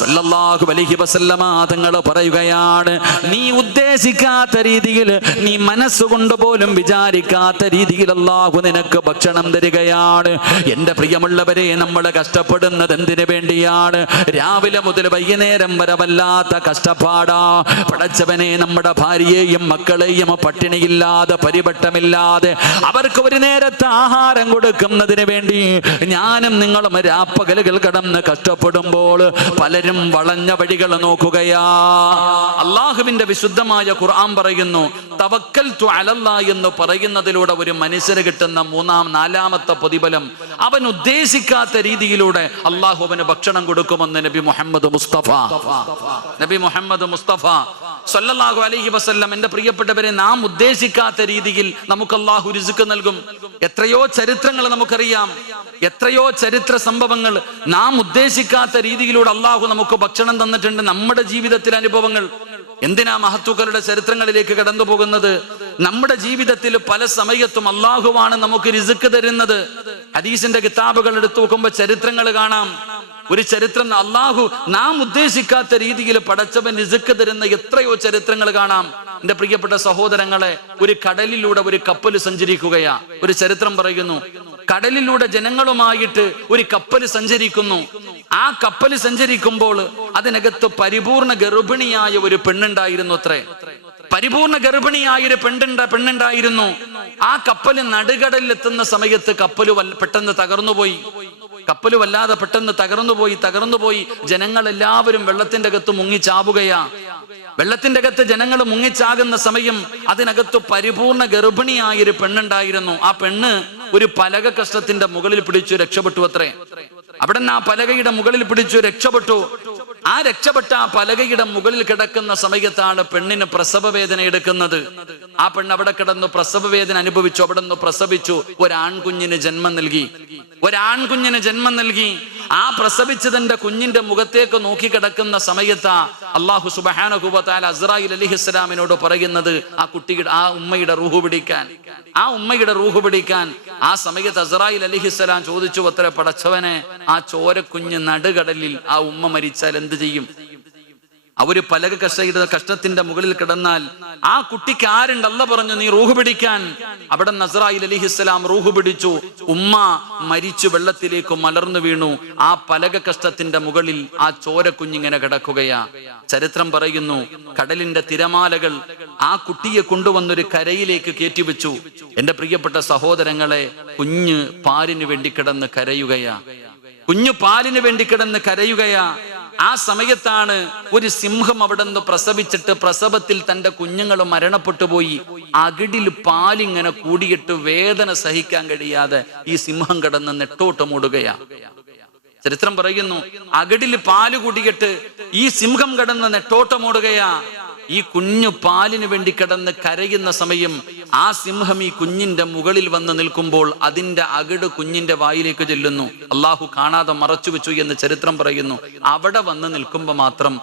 സല്ലല്ലാഹു അലൈഹി വസല്ലമ തങ്ങൾ പറയുകയാണ്, നീ ഉദ്ദേശിക്കാത്ത രീതിയിൽ, നീ മനസ്സുകൊണ്ട് പോലും വിചാരിക്കാത്ത രീതിയിൽ അല്ലാഹു നിനക്ക് ഭക്ഷണം തരികയാണ്. എന്റെ പ്രിയമുള്ളവരെ, നമ്മൾ കഷ്ടപ്പെടുന്നത് എന്തിനു വേണ്ടിയാണ്? രാവിലെ മുതൽ വൈകുന്നേരം വരെ വല്ലാത്ത കഷ്ടപ്പാടാ. പടച്ചവനെ, നമ്മുടെ ഭാര്യയെയും മക്കളെയും പട്ടിണിയില്ലാതെ പരിവട്ടമില്ലാതെ അവർക്ക് ഒരു നേരത്തെ ആഹാരം കൊടുക്കുന്നതിന് വേണ്ടി ഞാനും നിങ്ങളും രാപ്പകലുകൾ കടന്ന് കഷ്ടപ്പെടുമ്പോൾ പലരും വളഞ്ഞ വഴികൾ നോക്കുകയാ. അള്ളാഹുവിന്റെ വിശുദ്ധമായ ഖുർആൻ പറയുന്നു, തവക്കൽതു അലല്ലാഹ് എന്ന് പറയുന്നതിലൂടെ ഒരു മനുഷ്യന് കിട്ടുന്ന നാലാമത്തെ പ്രതിഫലം, അവൻ ഉദ്ദേശിക്കാത്ത രീതിയിലൂടെ അള്ളാഹു അവന് ഭക്ഷണം കൊടുക്കുമെന്ന് നബി മുഹമ്മദ് മുസ്തഫ സല്ലല്ലാഹു അലൈഹി വസല്ലം. എന്റെ പ്രിയപ്പെട്ടവരെ, നാം ഉദ്ദേശിക്കാത്ത രീതിയിൽ നമുക്ക് അള്ളാഹു റിസ്ക് നൽകും. എത്രയോ ചരിത്രങ്ങൾ നമുക്കറിയാം, എത്രയോ ചരിത്ര സംഭവങ്ങൾ നാം ഉദ്ദേശിക്കാത്ത രീതിയിലൂടെ അള്ളാഹു നമുക്ക് ഭക്ഷണം തന്നിട്ടുണ്ട്. നമ്മുടെ ജീവിതത്തിലെ അനുഭവങ്ങൾ. എന്തിനാ മഹത്തുക്കളുടെ ചരിത്രങ്ങളിലേക്ക് കടന്നു പോകുന്നത്? നമ്മുടെ ജീവിതത്തിൽ പല സമയത്തും അള്ളാഹുവാണ് നമുക്ക് റിസ്ക് തരുന്നത്. ഹദീസിന്റെ കിതാബുകൾ എടുത്തു നോക്കുമ്പോൾ ചരിത്രങ്ങൾ കാണാം. ഒരു ചരിത്രം, അള്ളാഹു നാം ഉദ്ദേശിക്കാത്ത രീതിയിൽ പടച്ചവൻ റിസ്ക് തരുന്ന എത്രയോ ചരിത്രങ്ങൾ കാണാം. എന്റെ പ്രിയപ്പെട്ട സഹോദരങ്ങളെ, ഒരു കടലിലൂടെ ഒരു കപ്പൽ സഞ്ചരിക്കുകയാ. ഒരു ചരിത്രം പറയുന്നു, കടലിലൂടെ ജനങ്ങളുമായിട്ട് ഒരു കപ്പൽ സഞ്ചരിക്കുന്നു. ആ കപ്പൽ സഞ്ചരിക്കുമ്പോൾ അതിനകത്ത് പരിപൂർണ ഗർഭിണിയായ ഒരു പെണ്ണുണ്ടായിരുന്നു. പരിപൂർണ ഗർഭിണിയായ ഒരു പെണ്ണുണ്ടായിരുന്നു. ആ കപ്പല് നടുകടലിൽ എത്തുന്ന സമയത്ത് കപ്പല് പെട്ടെന്ന് തകർന്നുപോയി. കപ്പല് വല്ലാതെ പെട്ടെന്ന് തകർന്നുപോയി. ജനങ്ങളെല്ലാവരും വെള്ളത്തിന്റെ അകത്ത് മുങ്ങിച്ചാവുകയാ. വെള്ളത്തിന്റെ അകത്ത് ജനങ്ങൾ മുങ്ങിച്ചാകുന്ന സമയം അതിനകത്ത് പരിപൂർണ ഗർഭിണിയായ ഒരു പെണ്ണുണ്ടായിരുന്നു. ആ പെണ്ണ് ഒരു പലക കഷ്ടത്തിന്റെ മുകളിൽ പിടിച്ചു രക്ഷപ്പെട്ടു. അവിടെ നിന്ന് ആ പലകയുടെ മുകളിൽ പിടിച്ചു രക്ഷപ്പെട്ടു. ആ രക്ഷപ്പെട്ട ആ പലകയുടെ മുകളിൽ കിടക്കുന്ന സമയത്താണ് പെണ്ണിന് പ്രസവ വേദന എടുക്കുന്നത്. ആ പെണ്ണ് അവിടെ കിടന്നു പ്രസവ വേദന അനുഭവിച്ചു. അവിടെ നിന്ന് പ്രസവിച്ചു. ഒരാൺകുഞ്ഞിന് ജന്മം നൽകി. ആ പ്രസവിച്ചതിന്റെ കുഞ്ഞിന്റെ മുഖത്തേക്ക് നോക്കി കിടക്കുന്ന സമയത്ത് അല്ലാഹു സുബ്ഹാനഹു വ തആല അസ്റായീൽ അലൈഹിസ്സലാമിനോട് പറയുന്നത്, ആ ഉമ്മയുടെ റൂഹ് പിടിക്കാൻ. ആ സമയത്ത് അസ്റായീൽ അലൈഹിസ്സലാം ചോദിച്ചു, പടച്ചവനെ, ആ ചോരക്കുഞ്ഞ് നടുകടലിൽ ആ ഉമ്മ മരിച്ചാൽ എന്ത് ചെയ്യും? അവര് പലക കഷ്ടത്തിന്റെ മുകളിൽ കിടന്നാൽ ആ കുട്ടിക്ക് ആരുണ്ട്? അല്ലാഹ് പറഞ്ഞു, നീ റൂഹ് പിടിക്കാൻ. അവിടെ അസ്റായീൽ അലൈഹിസ്സലാം റൂഹ് പിടിച്ചു. ഉമ്മ മരിച്ചു വെള്ളത്തിലേക്ക് മലർന്നു വീണു. ആ പലക കഷ്ടത്തിന്റെ മുകളിൽ ആ ചോരക്കുഞ്ഞിങ്ങനെ കിടക്കുകയാ. ചരിത്രം പറയുന്നു, കടലിന്റെ തിരമാലകൾ ആ കുട്ടിയെ കൊണ്ടുവന്നൊരു കരയിലേക്ക് കയറ്റിവെച്ചു. എന്റെ പ്രിയപ്പെട്ട സഹോദരങ്ങളെ, കുഞ്ഞ് പാലിന് വേണ്ടി കിടന്ന് കരയുകയാ. ആ സമയത്താണ് ഒരു സിംഹം അവിടെ നിന്ന് പ്രസവിച്ചിട്ട് പ്രസവത്തിൽ തന്റെ കുഞ്ഞുങ്ങൾ മരണപ്പെട്ടു പോയി. അകിടിൽ പാലിങ്ങനെ കൂടിയിട്ട് വേദന സഹിക്കാൻ കഴിയാതെ ഈ സിംഹം കിടന്ന് നെട്ടോട്ടമോടുകയാ. ചരിത്രം പറയുന്നു, അകിടിൽ പാല് കൂടിയിട്ട് ഈ സിംഹം കിടന്ന് നെട്ടോട്ടമോടുകയാ. ഈ കുഞ്ഞു പാലിന് വേണ്ടി കിടന്ന് കരയുന്ന സമയം ആ സിംഹം ഈ കുഞ്ഞിന്റെ മുകളിൽ വന്ന് നിൽക്കുമ്പോൾ അതിന്റെ അകിട് കുഞ്ഞിന്റെ വായിലേക്ക് ചെല്ലുന്നു. അള്ളാഹു കാണാതെ മറച്ചു വെച്ചു എന്ന് ചരിത്രം പറയുന്നു. അവിടെ വന്ന് നിൽക്കുമ്പോൾ മാത്രം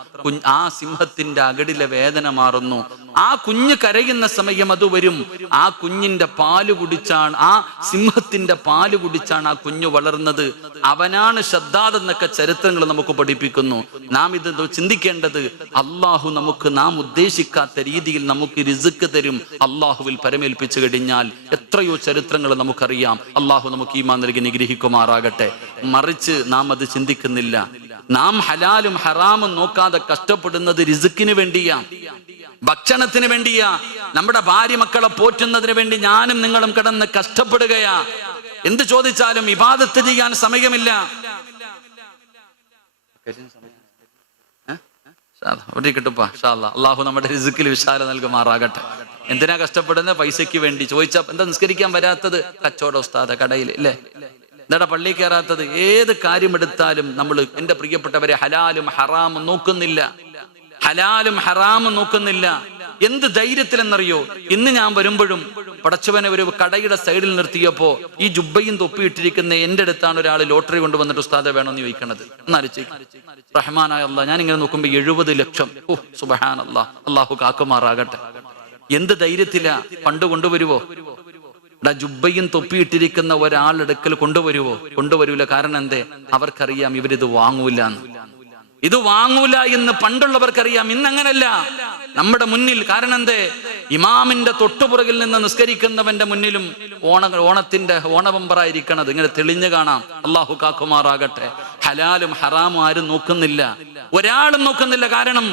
ആ സിംഹത്തിന്റെ അകിടിലെ വേദന മാറുന്നു. ആ കുഞ്ഞ് കരയുന്ന സമയം അത് വരും. ആ കുഞ്ഞിന്റെ പാല് കുടിച്ചാണ്, ആ സിംഹത്തിന്റെ പാല് കുടിച്ചാണ് ആ കുഞ്ഞു വളർന്നത്. അവനാണ് ശദ്ദാദ് എന്നൊക്കെ ചരിത്രങ്ങൾ നമുക്ക് പഠിപ്പിക്കുന്നു. നാം ഇത് ചിന്തിക്കേണ്ടത്, അള്ളാഹു നമുക്ക് നാം ഉദ്ദേശിക്കാത്ത രീതിയിൽ നമുക്ക് റിസ്ക് തരും. അള്ളാഹുവിൽ പരമേൽപ്പിച്ചു കഴിഞ്ഞാൽ എത്രയോ ചരിത്രങ്ങൾ നമുക്കറിയാം. അള്ളാഹു നമുക്ക് ഈമാൻ നൽകി നിഗ്രഹിക്കുമാറാകട്ടെ. മറിച്ച് നാം അത് ചിന്തിക്കുന്നില്ല. നാം ഹലാലും ഹറാമും നോക്കാതെ കഷ്ടപ്പെടുന്നത് റിസ്കിന് വേണ്ടിയാ, ഭക്ഷണത്തിന് വേണ്ടിയാ. നമ്മുടെ ഭാര്യ മക്കളെ പോറ്റുന്നതിന് വേണ്ടി ഞാനും നിങ്ങളും കിടന്ന് കഷ്ടപ്പെടുകയാ. എന്ത് ചോദിച്ചാലും ഇബാദത്ത് ചെയ്യാൻ സമയമില്ല. ഇവിടെ കിട്ടുപ്പാ ഇൻഷാ അല്ലാഹ്. അള്ളാഹു നമ്മുടെ റിസ്ക്കിൽ വിശാല നൽകുമാറാകട്ടെ. എന്തിനാ കഷ്ടപ്പെടുന്നത്? പൈസയ്ക്ക് വേണ്ടി. ചോദിച്ചാ എന്താ നിസ്കരിക്കാൻ വരാത്തത്? കച്ചവട ഉസ്താദ കടയിൽ ഇല്ലേ, എന്താടാ പള്ളി കയറാത്തത്? ഏത് കാര്യം എടുത്താലും നമ്മൾ, എന്റെ പ്രിയപ്പെട്ടവരെ, ഹലാലും ഹറാമും നോക്കുന്നില്ല, ഹലാലും ഹറാമും നോക്കുന്നില്ല. എന്ത് ധൈര്യത്തിലെന്നറിയോ? ഇന്ന് ഞാൻ വരുമ്പോഴും പടച്ചവനെ ഒരു കടയുടെ സൈഡിൽ നിർത്തിയപ്പോ ഈ ജുബ്ബയും തൊപ്പിയിട്ടിരിക്കുന്ന എന്റെ അടുത്താണ് ഒരാൾ ലോട്ടറി കൊണ്ടുവന്നിട്ട് ഉസ്താദെ വേണമെന്ന് ചോദിക്കണത്. എന്നാലോചിച്ച്, റഹ്മാനായ അല്ലാഹ്, ഞാൻ ഇങ്ങനെ നോക്കുമ്പോ 70 ലക്ഷം. ഓ സുബ്ഹാനല്ലാഹ്, അള്ളാഹു കാക്കുമാറാകട്ടെ. എന്ത് ധൈര്യത്തിലാ പണ്ട് കൊണ്ടുവരുവോ? ജുബ്ബയും തൊപ്പിയിട്ടിരിക്കുന്ന ഒരാളെടുക്കൽ കൊണ്ടുവരുവോ? കൊണ്ടുവരൂല. കാരണം എന്തേ? അവർക്കറിയാം ഇവരിത് വാങ്ങൂല, ഇത് വാങ്ങൂല എന്ന് പണ്ടുള്ളവർക്കറിയാം. ഇന്നങ്ങനല്ല നമ്മുടെ മുന്നിൽ. കാരണം എന്തേ? ഇമാമിന്റെ തൊട്ടുപുറകിൽ നിന്ന് നിസ്കരിക്കുന്നവന്റെ മുന്നിലും ഓണത്തിന്റെ ഓണബമ്പറായിരിക്കണത് ഇങ്ങനെ തെളിഞ്ഞു കാണാം. അള്ളാഹു കാക്കുമാറാകട്ടെ. ഹലാലും ഹറാമും ആരും നോക്കുന്നില്ല, ഒരാളും നോക്കുന്നില്ല. കാരണം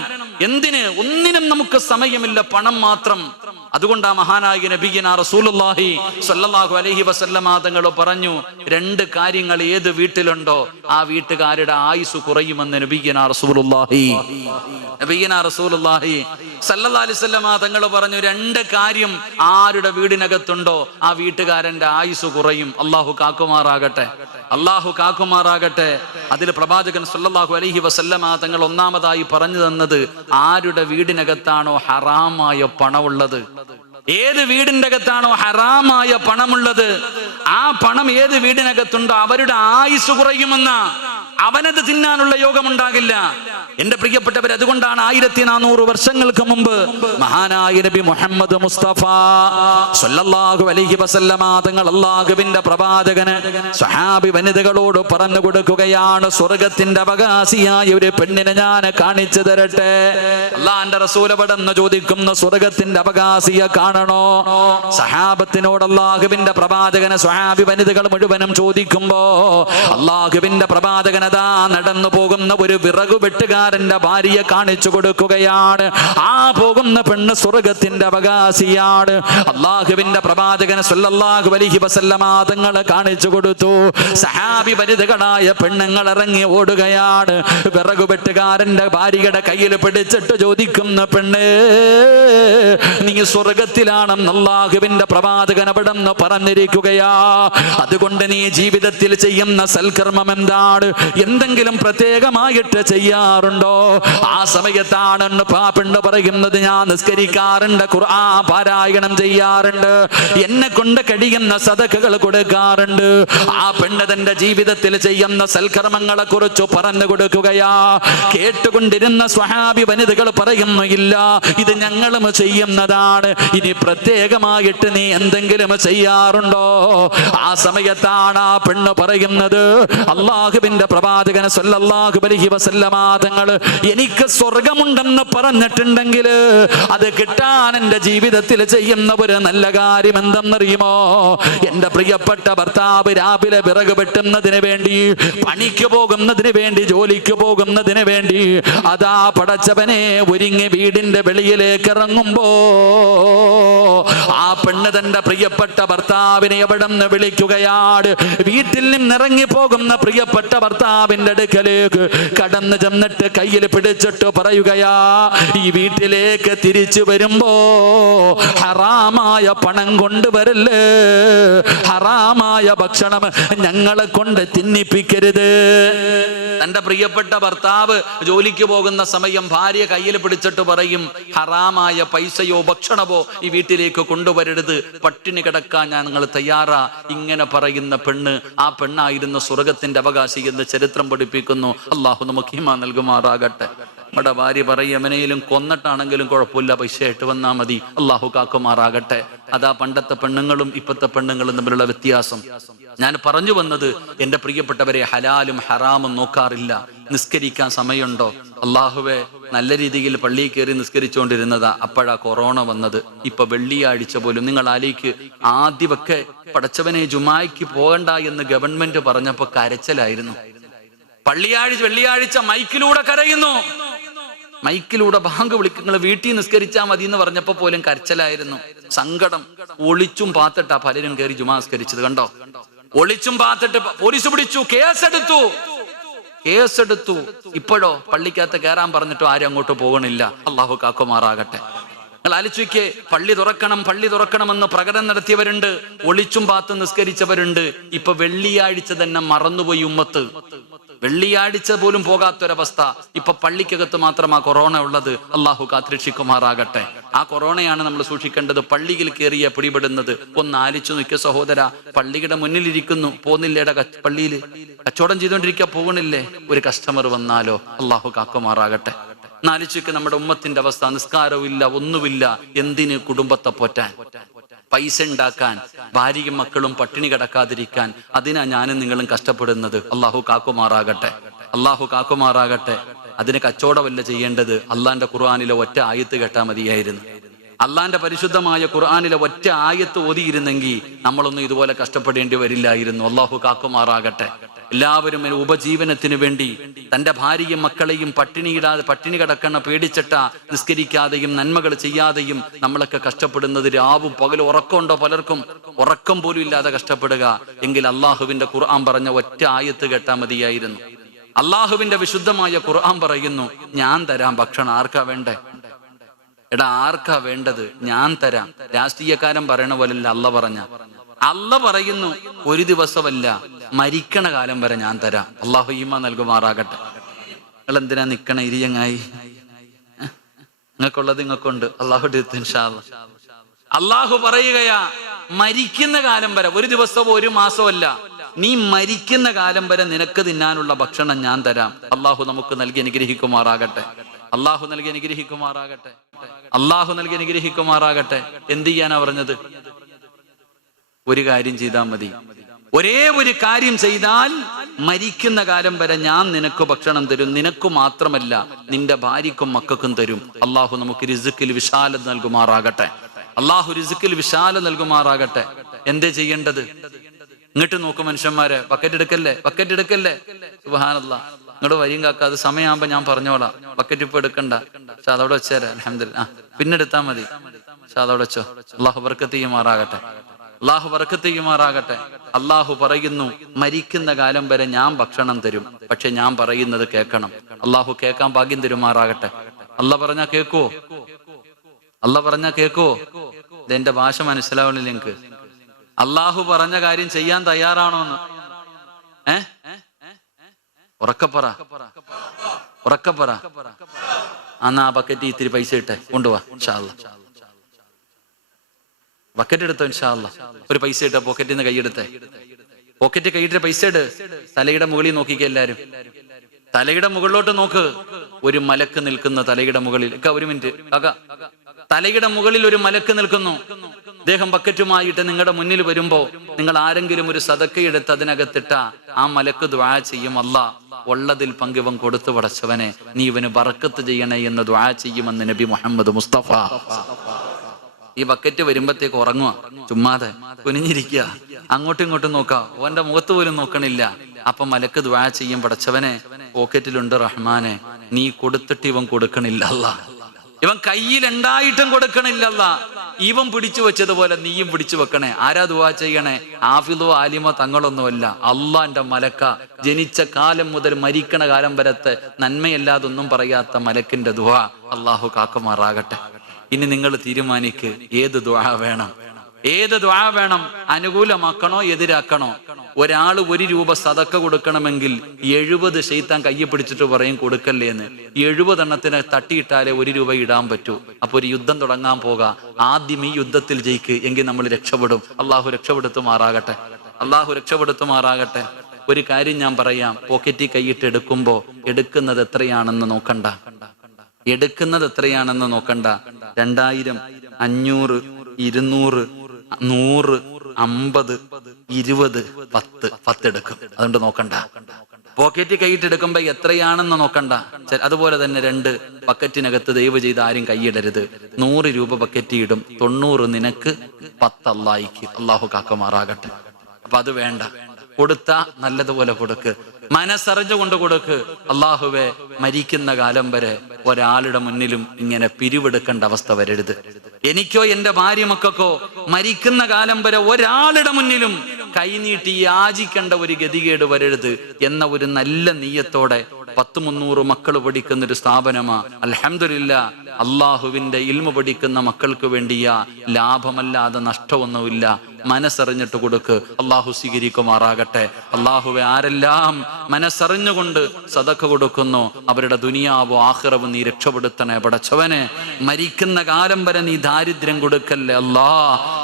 എന്തിന്? ഒന്നിനും നമുക്ക് സമയമില്ല, പണം മാത്രം. അതുകൊണ്ടാ മഹാനായ നബിയനാ റസൂലുള്ളാഹി സ്വല്ലല്ലാഹു അലൈഹി വസല്ലമ തങ്ങൾ പറഞ്ഞു, 2 കാര്യങ്ങൾ ഏത് വീട്ടിലുണ്ടോ ആ വീട്ടുകാരുടെ ആയുസ് കുറയുമെന്ന് നബിയനാ റസൂലുള്ളാഹി സ്വല്ലല്ലാഹു അലൈഹി വസല്ലമ തങ്ങൾ പറഞ്ഞു, 2 കാര്യം ആരുടെ വീടിനകത്തുണ്ടോ ആ വീട്ടുകാരന്റെ ആയുസ് കുറയും. അള്ളാഹു കാക്കുമാറാകട്ടെ, അള്ളാഹു കാക്കുമാറാകട്ടെ. അതിൽ പ്രവാചകൻ സ്വല്ലല്ലാഹു അലൈഹി വസല്ലമ തങ്ങൾ ഒന്നാമതായി പറഞ്ഞു തന്നത്, ആരുടെ വീടിനകത്താണോ ഹറാമായ പണമുള്ളത്, ഏത് വീടിന്റെ അകത്താണോ ഹറാമായ പണമുള്ളത്, ആ പണം ഏത് വീടിനകത്തുണ്ടോ അവരുടെ ആയുസ് കുറയുമെന്ന. അവനത് തിന്നാനുള്ള യോഗമുണ്ടാകില്ല. എന്റെ പ്രിയപ്പെട്ടവർ, അതുകൊണ്ടാണ് 1400 വർഷങ്ങൾക്ക് മുമ്പ് മഹാനായ നബി മുഹമ്മദ് മുസ്തഫ സ്വല്ലല്ലാഹു അലൈഹി വസല്ലമ തങ്ങൾ അല്ലാഹുവിന്റെ പ്രവാചകന് സ്വഹാബി വനിതകളോട് പറഞ്ഞു കൊടുക്കുകയാണ്, സ്വർഗത്തിന്റെ അവകാശിയായ ഒരു പെണ്ണിനെ ഞാൻ കാണിച്ചു തരട്ടെ. അല്ലാഹുവിന്റെ റസൂൽ എവിടെന്ന് ചോദിക്കുന്നു, സ്വർഗത്തിന്റെ അവകാശിയെ കാണണോ? സഹാബത്തിനോട് അല്ലാഹുവിന്റെ പ്രവാചകന് സ്വഹാബി വനിതകൾ മുഴുവനും ചോദിക്കുമ്പോ അല്ലാഹുവിന്റെ പ്രവാചകൻ അതാ നടന്നു പോകുന്ന ഒരു വിറകു വെട്ടുകാരന്റെ ഭാര്യയെ കാണിച്ചു കൊടുക്കുകയാണ്. ആ പോകുന്ന പെണ്ണ് സ്വർഗത്തിന്റെ അവകാശിയാണ്. അല്ലാഹുവിന്റെ പ്രവാചകൻ സ്വല്ലല്ലാഹു അലൈഹി വസല്ലമ തങ്ങൾ കാണിച്ചു കൊടുത്തു. സഹാബി വനിതകളായ പെണ്ണുങ്ങൾ ഇറങ്ങി ഓടുകയാണ്. വിറകു വെട്ടുകാരന്റെ ഭാര്യയുടെ കയ്യിൽ പിടിച്ചിട്ട് ചോദിക്കുന്ന പെണ്ണ്, നീ സ്വർഗത്തിലാണെന്ന് അല്ലാഹുവിന്റെ പ്രവാചകൻ അവിടെ നിന്ന് പറഞ്ഞിരിക്കുകയാ. അതുകൊണ്ട് നീ ജീവിതത്തിൽ ചെയ്യുന്ന സൽക്കർമ്മം എന്താണ്? എന്തെങ്കിലും പ്രത്യേകമായിട്ട് ചെയ്യാറുണ്ടോ? ആ സമയത്താണ് പെണ്ണ് പറയുന്നത്, ഞാൻ നിസ്കരിക്കാറുണ്ട്, ഖുർആൻ പാരായണം ചെയ്യാറുണ്ട്, എന്നെ കൊണ്ട് കഴിയുന്ന സദഖകൾ കൊടുക്കാറുണ്ട്. ആ പെണ്ണ് തന്റെ ജീവിതത്തിൽ ചെയ്യുന്ന സൽക്കർമ്മങ്ങളെ കുറിച്ച് പറഞ്ഞു കൊടുക്കുകയാ. കേട്ടുകൊണ്ടിരുന്ന സ്വഹാബി വനിതകൾ പറയുന്നു, ഇല്ല, ഇത് ഞങ്ങളും ചെയ്യുന്നതാണ്, ഇനി പ്രത്യേകമായിട്ട് നീ എന്തെങ്കിലും ചെയ്യാറുണ്ടോ? ആ സമയത്താണ് ആ പെണ്ണ് പറയുന്നത്, അല്ലാഹുവിന്റെ പ്രവാചകൻ സ്വല്ലല്ലാഹു അലൈഹി വസല്ലമ തങ്ങൾ എനിക്ക് സ്വർഗമുണ്ടെന്ന് പറഞ്ഞിട്ടുണ്ടെങ്കിൽ അത് കിട്ടാൻ എന്റെ ജീവിതത്തിൽ ചെയ്യുന്ന ഒരു നല്ല കാര്യം എന്തെന്നറിയുമോ? എന്റെ പ്രിയപ്പെട്ട ഭർത്താവ് രാവിലെ വിറക് വെട്ടുന്നതിന് വേണ്ടി, പണിക്ക് പോകുന്നതിന് വേണ്ടി, ജോലിക്ക് പോകുന്നതിന് വേണ്ടി അതാ പടച്ചവനെ ഒരുങ്ങി വീടിന്റെ വെളിയിലേക്ക് ഇറങ്ങുമ്പോ ആ പെണ്ണ് തന്റെ പ്രിയപ്പെട്ട ഭർത്താവിനെ എവിടെ നിന്ന് വിളിക്കുകയാണ്. വീട്ടിൽ നിന്നിറങ്ങി പോകുന്ന പ്രിയപ്പെട്ട ഭർത്താവിന്റെ അടുക്കലേക്ക് കടന്നു ചെന്നിട്ട് കയ്യിൽ പിടിച്ചിട്ട് പറയുകയാ, ഈ വീട്ടിലേക്ക് തിരിച്ചു വരുമ്പോ ഹറാമായ പണം കൊണ്ടുവരല്ലേ, ഹറാമായ ഭക്ഷണം ഞങ്ങളെ കൊണ്ട് തിന്നിപ്പിക്കരുത്. തന്റെ പ്രിയപ്പെട്ട ഭർത്താവ് ജോലിക്ക് പോകുന്ന സമയം ഭാര്യ കയ്യിൽ പിടിച്ചിട്ട് പറയും, ഹറാമായ പൈസയോ ഭക്ഷണമോ ഈ വീട്ടിലേക്ക് കൊണ്ടുവരരുത്, പട്ടിണി കിടക്കാൻ ഞങ്ങൾ തയ്യാറാ. ഇങ്ങനെ പറയുന്ന പെണ്ണ്, ആ പെണ്ണായിരുന്നു സ്വർഗത്തിന്റെ അവകാശി എന്ന് ചരിത്രം പഠിപ്പിക്കുന്നു. അള്ളാഹു നമുക്ക് ഈമാൻ നൽകുമാറാകട്ടെ. നമ്മുടെ ഭാര്യ പറയും, എവനെയും കൊന്നിട്ടാണെങ്കിലും കുഴപ്പമില്ല, പൈസ ആയിട്ട് വന്നാൽ മതി. അള്ളാഹു കാക്കുമാറാകട്ടെ. അതാ പണ്ടത്തെ പെണ്ണുങ്ങളും ഇപ്പത്തെ പെണ്ണുങ്ങളും തമ്മിലുള്ള വ്യത്യാസം. ഞാൻ പറഞ്ഞു വന്നത്, എന്റെ പ്രിയപ്പെട്ടവരെ, ഹലാലും ഹറാമും നോക്കാറില്ല. നിസ്കരിക്കാൻ സമയമുണ്ടോ? അള്ളാഹുവെ, നല്ല രീതിയിൽ പള്ളിയിൽ കയറി നിസ്കരിച്ചുകൊണ്ടിരുന്നതാ, അപ്പോഴാ കൊറോണ വന്നത്. ഇപ്പൊ വെള്ളിയാഴ്ച പോലും നിങ്ങൾ ആലേക്ക്, ആദ്യമൊക്കെ പടച്ചവനെ ജുമായ്ക്ക് പോകണ്ട എന്ന് ഗവൺമെന്റ് പറഞ്ഞപ്പോ കരച്ചിലായിരുന്നു. വെള്ളിയാഴ്ച മൈക്കിലൂടെ കരയുന്നു, മൈക്കിലൂടെ ബാങ്ക് വിളിക്കുന്ന, വീട്ടിൽ നിസ്കരിച്ചാൽ മതി എന്ന് പറഞ്ഞപ്പോ പോലും കരച്ചിലായിരുന്നു, സങ്കടം. ഒളിച്ചും പാത്തിട്ടാ പലരും കയറി ജുമാ നിസ്കരിച്ചത്. കണ്ടോ? ഒളിച്ചും പാത്തിട്ട് പോലീസ് പിടിച്ചു, കേസെടുത്തു. കേസെടുത്തു. ഇപ്പോഴോ പള്ളിക്കകത്ത് കയറാൻ പറഞ്ഞിട്ടോ ആരും അങ്ങോട്ട് പോകണില്ല. അള്ളാഹു കാക്കുമാറാകട്ടെ. നിങ്ങൾ ആലോചിക്കേ, പള്ളി തുറക്കണമെന്ന് പ്രകടനം നടത്തിയവരുണ്ട്, ഒളിച്ചും പാത്തും നിസ്കരിച്ചവരുണ്ട്. ഇപ്പൊ വെള്ളിയാഴ്ച തന്നെ മറന്നുപോയി ഉമ്മത്ത്. വെള്ളിയാഴ്ച പോലും പോകാത്തൊരവസ്ഥ. ഇപ്പൊ പള്ളിക്കകത്ത് മാത്രമാ കൊറോണ ഉള്ളത്. അള്ളാഹു കാത്തിരക്ഷിക്കുമാറാകട്ടെ. ആ കൊറോണയാണ് നമ്മൾ സൂക്ഷിക്കേണ്ടത്. പള്ളിയിൽ കയറിയ പിടിപെടുന്നത്. ഒന്ന് ആലിച്ചു നിൽക്കുക സഹോദര. പള്ളിയുടെ മുന്നിലിരിക്കുന്നു, പോന്നില്ലേടാ പള്ളിയിൽ കച്ചവടം ചെയ്തുകൊണ്ടിരിക്കുക, പോകണില്ലേ? ഒരു കസ്റ്റമർ വന്നാലോ? അള്ളാഹു കാക്കുമാറാകട്ടെ. നാലിച്ചയ്ക്ക് നമ്മുടെ ഉമ്മത്തിന്റെ അവസ്ഥ. നിസ്കാരവും ഇല്ല, ഒന്നുമില്ല. എന്തിന്? കുടുംബത്തെ പോറ്റാൻ, പൈസ ഉണ്ടാക്കാൻ, ഭാര്യയും മക്കളും പട്ടിണി കിടക്കാതിരിക്കാൻ. അതിനാ ഞാനും നിങ്ങളും കഷ്ടപ്പെടുന്നത്. അള്ളാഹു കാക്കുമാറാകട്ടെ. അള്ളാഹു കാക്കുമാറാകട്ടെ. അതിന് കച്ചവടമല്ല ചെയ്യേണ്ടത്. അള്ളാന്റെ ഖുർആനിലെ ഒറ്റ ആയത്ത് കേട്ടാൽ മതിയായിരുന്നു. അള്ളാന്റെ പരിശുദ്ധമായ ഖുർആനിലെ ഒറ്റ ആയത്ത് ഓതിയിരുന്നെങ്കിൽ നമ്മളൊന്നും ഇതുപോലെ കഷ്ടപ്പെടേണ്ടി വരില്ലായിരുന്നു. അള്ളാഹു കാക്കുമാറാകട്ടെ. എല്ലാവരും ഉപജീവനത്തിന് വേണ്ടി തന്റെ ഭാര്യയും മക്കളെയും പട്ടിണി കിടക്കണ പേടിച്ചിട്ട നിസ്കരിക്കാതെയും നന്മകൾ ചെയ്യാതെയും നമ്മളൊക്കെ കഷ്ടപ്പെടുന്നത്. രാവും പകലും ഉറക്കമുണ്ടോ? പലർക്കും ഉറക്കം പോലും ഇല്ലാതെ കഷ്ടപ്പെടുക. എങ്കിൽ അള്ളാഹുവിന്റെ ഖുർആൻ പറഞ്ഞ ഒറ്റ ആയത്ത് കേട്ടാൽ മതിയായിരുന്നു. അള്ളാഹുവിന്റെ വിശുദ്ധമായ ഖുർആൻ പറയുന്നു, ഞാൻ തരാം ഭക്ഷണം. ആർക്കാ വേണ്ടേ? എടാ, ആർക്കാ വേണ്ടത്? ഞാൻ തരാം. രാഷ്ട്രീയക്കാരൻ പറയണ പോലല്ല അല്ല പറയുന്നു, ഒരു ദിവസമല്ല, മരിക്കണ കാലം വരെ ഞാൻ തരാം. അള്ളാഹു ഈമാൻ നൽകുമാറാകട്ടെ. നിങ്ങൾ എന്തിനാ നിക്കണ ഇരിയങ്ങായി? നിങ്ങൾക്കുള്ളത് നിങ്ങൾക്കുണ്ട്. അള്ളാഹു പറയുകയാ, മരിക്കുന്ന കാലം വരെ, ഒരു ദിവസമോ ഒരു മാസമോ അല്ല, നീ മരിക്കുന്ന കാലം വരെ നിനക്ക് തിന്നാനുള്ള ഭക്ഷണം ഞാൻ തരാം. അള്ളാഹു നമുക്ക് നൽകി അനുഗ്രഹിക്കുമാറാകട്ടെ. അള്ളാഹു നൽകി അനുഗ്രഹിക്കുമാറാകട്ടെ. അള്ളാഹു നൽകി അനുഗ്രഹിക്കുമാറാകട്ടെ. എന്ത് ചെയ്യാനാ പറഞ്ഞത്? ഒരു കാര്യം ചെയ്താൽ മതി. ഒരേ ഒരു കാര്യം ചെയ്താൽ മരിക്കുന്ന കാലം വരെ ഞാൻ നിനക്ക് ഭക്ഷണം തരും. നിനക്ക് മാത്രമല്ല, നിന്റെ ഭാര്യക്കും മക്കൾക്കും തരും. അള്ളാഹു നമുക്ക് റിസ്ക്കിൽ വിശാലത നൽകുമാറാകട്ടെ. അള്ളാഹു റിസ്ക്കിൽ വിശാലത നൽകുമാറാകട്ടെ. എന്തേ ചെയ്യേണ്ടത്? ഇങ്ങോട്ട് നോക്കും മനുഷ്യന്മാരെ. ബക്കറ്റ് എടുക്കല്ലേ. സുബ്ഹാനല്ലാഹ്. നിങ്ങളുടെ വരിയും കാക്കാതെ സമയമാകുമ്പോ ഞാൻ പറഞ്ഞോളാം. ബക്കറ്റ് ഇപ്പൊ എടുക്കണ്ട, പക്ഷെ അതവിടെ വെച്ചേരാ. അൽഹംദുലില്ലാഹ്. പിന്നെ എടുത്താൽ മതി, പക്ഷെ അതവിടെ വെച്ചോ. അള്ളാഹു ബർക്കത്ത് ചെയ്യുമാറാകട്ടെ. അള്ളാഹു ബർക്കത്ത് ചെയ്യുമാറാകട്ടെ. അള്ളാഹു പറയുന്നു, മരിക്കുന്ന കാലം വരെ ഞാൻ ഭക്ഷണം തരും, പക്ഷെ ഞാൻ പറയുന്നത് കേൾക്കണം. അള്ളാഹു കേൾക്കാൻ ഭാഗ്യം തരുമാറാകട്ടെ. അള്ളാഹ് പറഞ്ഞാ കേൾക്കുവോ? ഇതെന്റെ ഭാഷ മനസ്സിലാവണില്ല എനിക്ക്. അള്ളാഹു പറഞ്ഞ കാര്യം ചെയ്യാൻ തയ്യാറാണോന്ന് ഉറക്കപ്പറ. അന്ന് ആ ബക്കറ്റ് ഇത്തിരി പൈസ ഇട്ടെ, കൊണ്ടുപോവാ. ഇൻഷാ അല്ലാഹ്. ബക്കറ്റ് എടുത്തോ? ഇൻഷാ അല്ലാഹ്. ഒരു പൈസ ഇട്ട പോക്കറ്റിൽ നിന്ന് കൈയെടുത്തേ. പോക്കറ്റ് കൈയിട്ട പൈസ ഇട്. തലയുടെ മുകളിൽ നോക്കിക്ക. എല്ലാരും തലയുടെ മുകളിലോട്ട് നോക്ക്. ഒരു മലക്ക് നിൽക്കുന്ന തലയുടെ മുകളിൽ. ഒരു മിനിറ്റ് കാക്ക. തലയുടെ മുകളിൽ ഒരു മലക്ക് നിൽക്കുന്നു. അദ്ദേഹം ബക്കറ്റുമായിട്ട് നിങ്ങളുടെ മുന്നിൽ വരുമ്പോ നിങ്ങൾ ആരെങ്കിലും ഒരു സദക്കയെടുത്ത് അതിനകത്തിട്ട ആ മലക്ക് ദുആ ചെയ്യും, അല്ലാഹ് ഉള്ളതിൽ പങ്കിവൻ കൊടുത്തു പടച്ചവനെ, നീ ഇവന് ബർക്കത്ത് ചെയ്യണേ എന്ന് ദുആ ചെയ്യുമെന്ന് നബി മുഹമ്മദ് മുസ്തഫ. ഈ ബക്കറ്റ് വരുമ്പത്തേക്ക് ഉറങ്ങുക, ചുമ്മാതെ കുനിഞ്ഞിരിക്കുക, അങ്ങോട്ടും ഇങ്ങോട്ടും നോക്കുക, ഓന്റെ മുഖത്ത് പോലും നോക്കണില്ല. അപ്പൊ മലക്ക് ദുആ ചെയ്യും, പടച്ചവനെ പോക്കറ്റിലുണ്ട് റഹ്മാനെ, നീ കൊടുത്തിട്ട് ഇവൻ കൊടുക്കണില്ല അല്ലാഹ്, ഇവൻ കയ്യിലുണ്ടായിട്ടും കൊടുക്കണില്ലല്ല, ഇവൻ പിടിച്ചു വെച്ചതുപോലെ നീയും പിടിച്ചു വെക്കണേ. ആരാ ദുആ ചെയ്യണേ? ആഫിദോ ആലിമോ തങ്ങളൊന്നുമല്ല, അള്ളാന്റെ മലക്ക. ജനിച്ച കാലം മുതൽ മരിക്കണ കാലം വരത്തെ നന്മയല്ലാതൊന്നും പറയാത്ത മലക്കിന്റെ ദുആ. അള്ളാഹു കാക്കുമാറാകട്ടെ. ഇനി നിങ്ങൾ തീരുമാനിക്ക്, ഏത് ദുആ വേണം? അനുകൂലമാക്കണോ എതിരാക്കണോ? ഒരാൾ 1 രൂപ സദക്ക കൊടുക്കണമെങ്കിൽ 70 ശൈത്താൻ കയ്യെ പിടിച്ചിട്ട് പറയും കൊടുക്കല്ലേ എന്ന്. 70 എണ്ണത്തിന് തട്ടിയിട്ടാലേ 1 രൂപ ഇടാൻ പറ്റൂ. അപ്പൊ ഒരു യുദ്ധം തുടങ്ങാൻ പോകാം. ആദ്യം ഈ യുദ്ധത്തിൽ ജയിക്ക്, എങ്കിൽ നമ്മൾ രക്ഷപ്പെടും. അള്ളാഹു രക്ഷപ്പെടുത്തുമാറാകട്ടെ. ഒരു കാര്യം ഞാൻ പറയാം, പോക്കറ്റിൽ കൈയിട്ട് എടുക്കുമ്പോ എടുക്കുന്നത് എത്രയാണെന്ന് നോക്കണ്ട. 2000, 2000, 500, 200, 100, 50, 20, 10 എടുക്കും. അതുകൊണ്ട് നോക്കണ്ട. പോക്കറ്റ് കൈയിട്ട് എടുക്കുമ്പോ എത്രയാണെന്ന് നോക്കണ്ട. അതുപോലെ തന്നെ 2 ബക്കറ്റിനകത്ത് ദയവ് ചെയ്ത് ആരും കൈയിടരുത്. 100 രൂപ ബക്കറ്റ് ഇടും, 90 നിനക്ക്, 10 അല്ലാഹിക്ക്. അള്ളാഹു കാക്കുമാറാകട്ടെ. അപ്പൊ അത് വേണ്ട. കൊടുത്ത നല്ലതുപോലെ കൊടുക്ക്, മനസ്സറിഞ്ഞുകൊണ്ട് കൊടുക്ക്. അള്ളാഹുവെ, മരിക്കുന്ന കാലം വരെ ഒരാളുടെ മുന്നിലും ഇങ്ങനെ പിരിവെടുക്കേണ്ട അവസ്ഥ വരരുത്. എനിക്കോ എന്റെ ഭാര്യ മക്കൾക്കോ മരിക്കുന്ന കാലം വരെ ഒരാളുടെ മുന്നിലും കൈനീട്ടി യാചിക്കേണ്ട ഒരു ഗതികേട് വരരുത് എന്ന ഒരു നല്ല നീയത്തോടെ 100-300 മക്കൾ പഠിക്കുന്ന ഒരു സ്ഥാപനമാ. അൽഹംദുലില്ലാ, അള്ളാഹുവിന്റെ ഇൽമ പഠിക്കുന്ന മക്കൾക്ക് വേണ്ടിയ ലാഭമല്ലാതെ നഷ്ടമൊന്നുമില്ല. മനസ്സറിഞ്ഞിട്ട് കൊടുക്ക്, അള്ളാഹു സ്വീകരിക്കുമാറാകട്ടെ. അള്ളാഹുവെ, ആരെല്ലാം മനസ്സറിഞ്ഞുകൊണ്ട് സദഖ കൊടുക്കുന്നു അവരുടെ ദുനിയാവോ ആഖിറവോ നീ രക്ഷപ്പെടുത്തണേ പടച്ചവനെ. മരിക്കുന്ന കാലം വരെ നീ ദാരിദ്ര്യം കൊടുക്കല്ലേ അല്ലാ.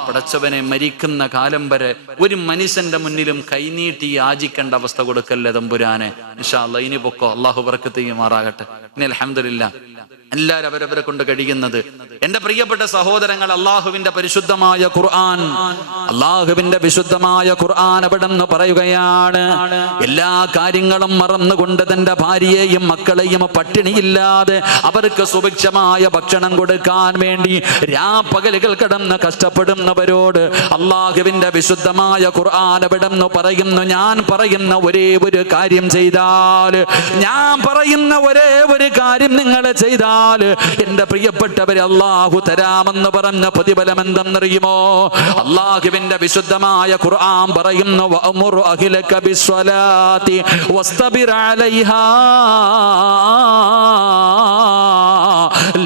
പടച്ചവനെ, മരിക്കുന്ന കാലം വരെ ഒരു മനുഷ്യന്റെ മുന്നിലും കൈനീട്ടി യാചിക്കേണ്ട അവസ്ഥ കൊടുക്കല്ലേ തമ്പുരാനെ. ഇൻഷാ അല്ലാഹ് ഇനി പൊക്കോ, അള്ളാഹു ബർക്കത്ത് ചെയ്യുമാറാകട്ടെ. ഇനി അൽഹംദുലില്ലാ എല്ലാവരും അവരവരെ കൊണ്ട് കഴിയുന്നത്. എന്റെ പ്രിയപ്പെട്ട സഹോദരങ്ങൾ, അള്ളാഹുവിന്റെ പരിശുദ്ധമായ ഖുർആൻ, അള്ളാഹുവിന്റെ വിശുദ്ധമായ ഖുർആൻ അവിടെന്ന് പറയുകയാണ്, എല്ലാ കാര്യങ്ങളും മറന്നുകൊണ്ട് തന്റെ ഭാര്യയെയും മക്കളെയും പട്ടിണിയില്ലാതെ അവർക്ക് സുഭിക്ഷമായ ഭക്ഷണം കൊടുക്കാൻ വേണ്ടി രാപ്പകലുകൾ കടന്ന് കഷ്ടപ്പെടുന്നവരോട് അള്ളാഹുവിന്റെ വിശുദ്ധമായ ഖുർആൻ അവിടെന്ന് പറയുന്നു, ഞാൻ പറയുന്ന ഒരേ ഒരു കാര്യം ചെയ്താൽ, ഞാൻ പറയുന്ന ഒരേ ഒരു കാര്യം നിങ്ങൾ ചെയ്താൽ എന്റെ പ്രിയപ്പെട്ടവരെ അല്ലാഹു തരാമെന്ന് പറഞ്ഞ പ്രതിഫലം എന്തെന്നറിയുമോ? അല്ലാഹുവിന്റെ വിശുദ്ധമായ ഖുർആൻ പറയുന്നു, വഅമുർ അഹ്ലക ബിസ്സലാത്തി വസ്തബിർ അലൈഹാ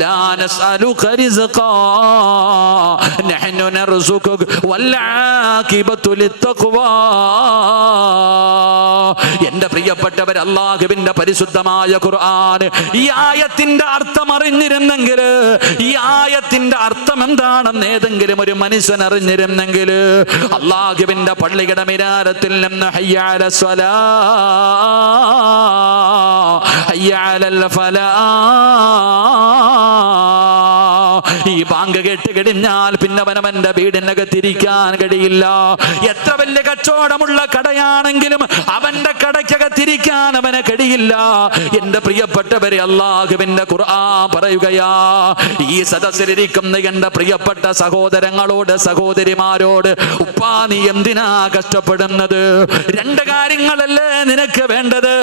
ലാ നസ്അലുക റിസ്ഖാ നഹ്നു നർസുകുക വൽ ആഖിബതു ലിത്തഖ്വാ. എന്റെ പ്രിയപ്പെട്ടവർ, അല്ലാഹുവിന്റെ പരിശുദ്ധമായ ഖുർആൻ ഈ ആയത്തിന്റെ അർത്ഥം അറിഞ്ഞിരുന്നെങ്കിൽ, ഈ ആയത്തിന്റെ അർത്ഥം എന്താണെന്ന് ഏതെങ്കിലും ഒരു മനുഷ്യൻ അറിഞ്ഞിരുന്നെങ്കിൽ, അല്ലാഹുവിന്റെ പള്ളിയുടെ മിനാരത്തിൽ നിന്ന് ഹയ്യ അലസ് സ്വലാ ഹയ്യ അലൽ ഫലാ, ഈ ബാങ്ക് കേട്ട് കഴിഞ്ഞാൽ പിന്നെ അവനവന്റെ വീടിനകത്തിരിക്കാൻ കഴിയില്ല. എത്ര വലിയ കച്ചവടമുള്ള കടയാണെങ്കിലും അവന്റെ കടയ്ക്കകത്തിരിക്കാൻ അവന് കഴിയില്ല. എന്റെ പ്രിയപ്പെട്ടവരെ, അല്ലാഹുവിന്റെ ഖുർആൻ പറയുകയാ, ഈ സദസ്സിലിരിക്കുന്ന എന്റെ പ്രിയപ്പെട്ട സഹോദരങ്ങളോട് സഹോദരിമാരോട്, ഉപ്പാ നീ എന്തിനാ കഷ്ടപ്പെടുന്നത്? 2 കാര്യങ്ങളല്ലേ നിനക്ക് വേണ്ടത്.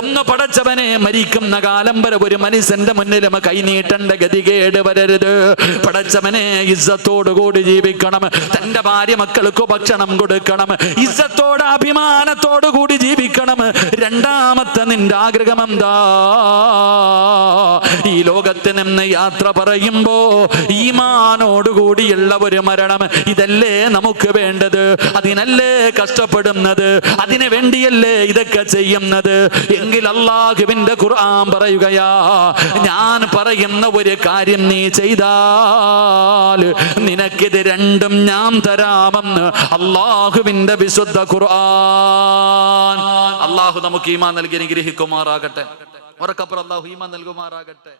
ഒന്ന്, പടച്ചവനെ, മരിക്കുന്ന കാലം വരെ ഒരു മനുഷ്യന്റെ മുന്നിലും കൈനീട്ടേണ്ട ഗതികേട് വരരുത്. പടച്ചവനെ, ഇസ്സത്തോടു കൂടി ജീവിക്കണം. തന്റെ ഭാര്യ മക്കൾക്ക് ഭക്ഷണം കൊടുക്കണം. ഇസ്സത്തോട് അഭിമാനത്തോടു കൂടി ജീവിക്കണം. രണ്ടാമത്തെ നിന്റെ ആഗ്രഹം എന്താ? ഈ ലോകത്ത് നിന്ന് യാത്ര പറയുമ്പോ ഈമാനോടുകൂടിയുള്ള ഒരു മരണം. ഇതല്ലേ നമുക്ക് വേണ്ടത്? അതിനല്ലേ കഷ്ടപ്പെടുന്നത്? അതിനു വേണ്ടിയല്ലേ ഇതൊക്കെ ചെയ്യുന്നത്? എങ്കിൽ അല്ലാഹുവിന്റെ ഖുർആൻ പറയുകയാ, ഞാൻ പറയുന്ന ഒരു കാര്യം നീ ചെയ്താൽ നിനക്കിത് 2ഉം ഞാൻ തരാമെന്ന് അല്ലാഹുവിന്റെ വിശുദ്ധ ഖുർആൻ. അല്ലാഹു നമുക്ക് ഈമാൻ നൽകി അനുഗ്രഹിക്കുമാറാകട്ടെ. ഉറക്കപ്പുറം അല്ലാഹു ഈമാൻ നൽകുമാറാകട്ടെ.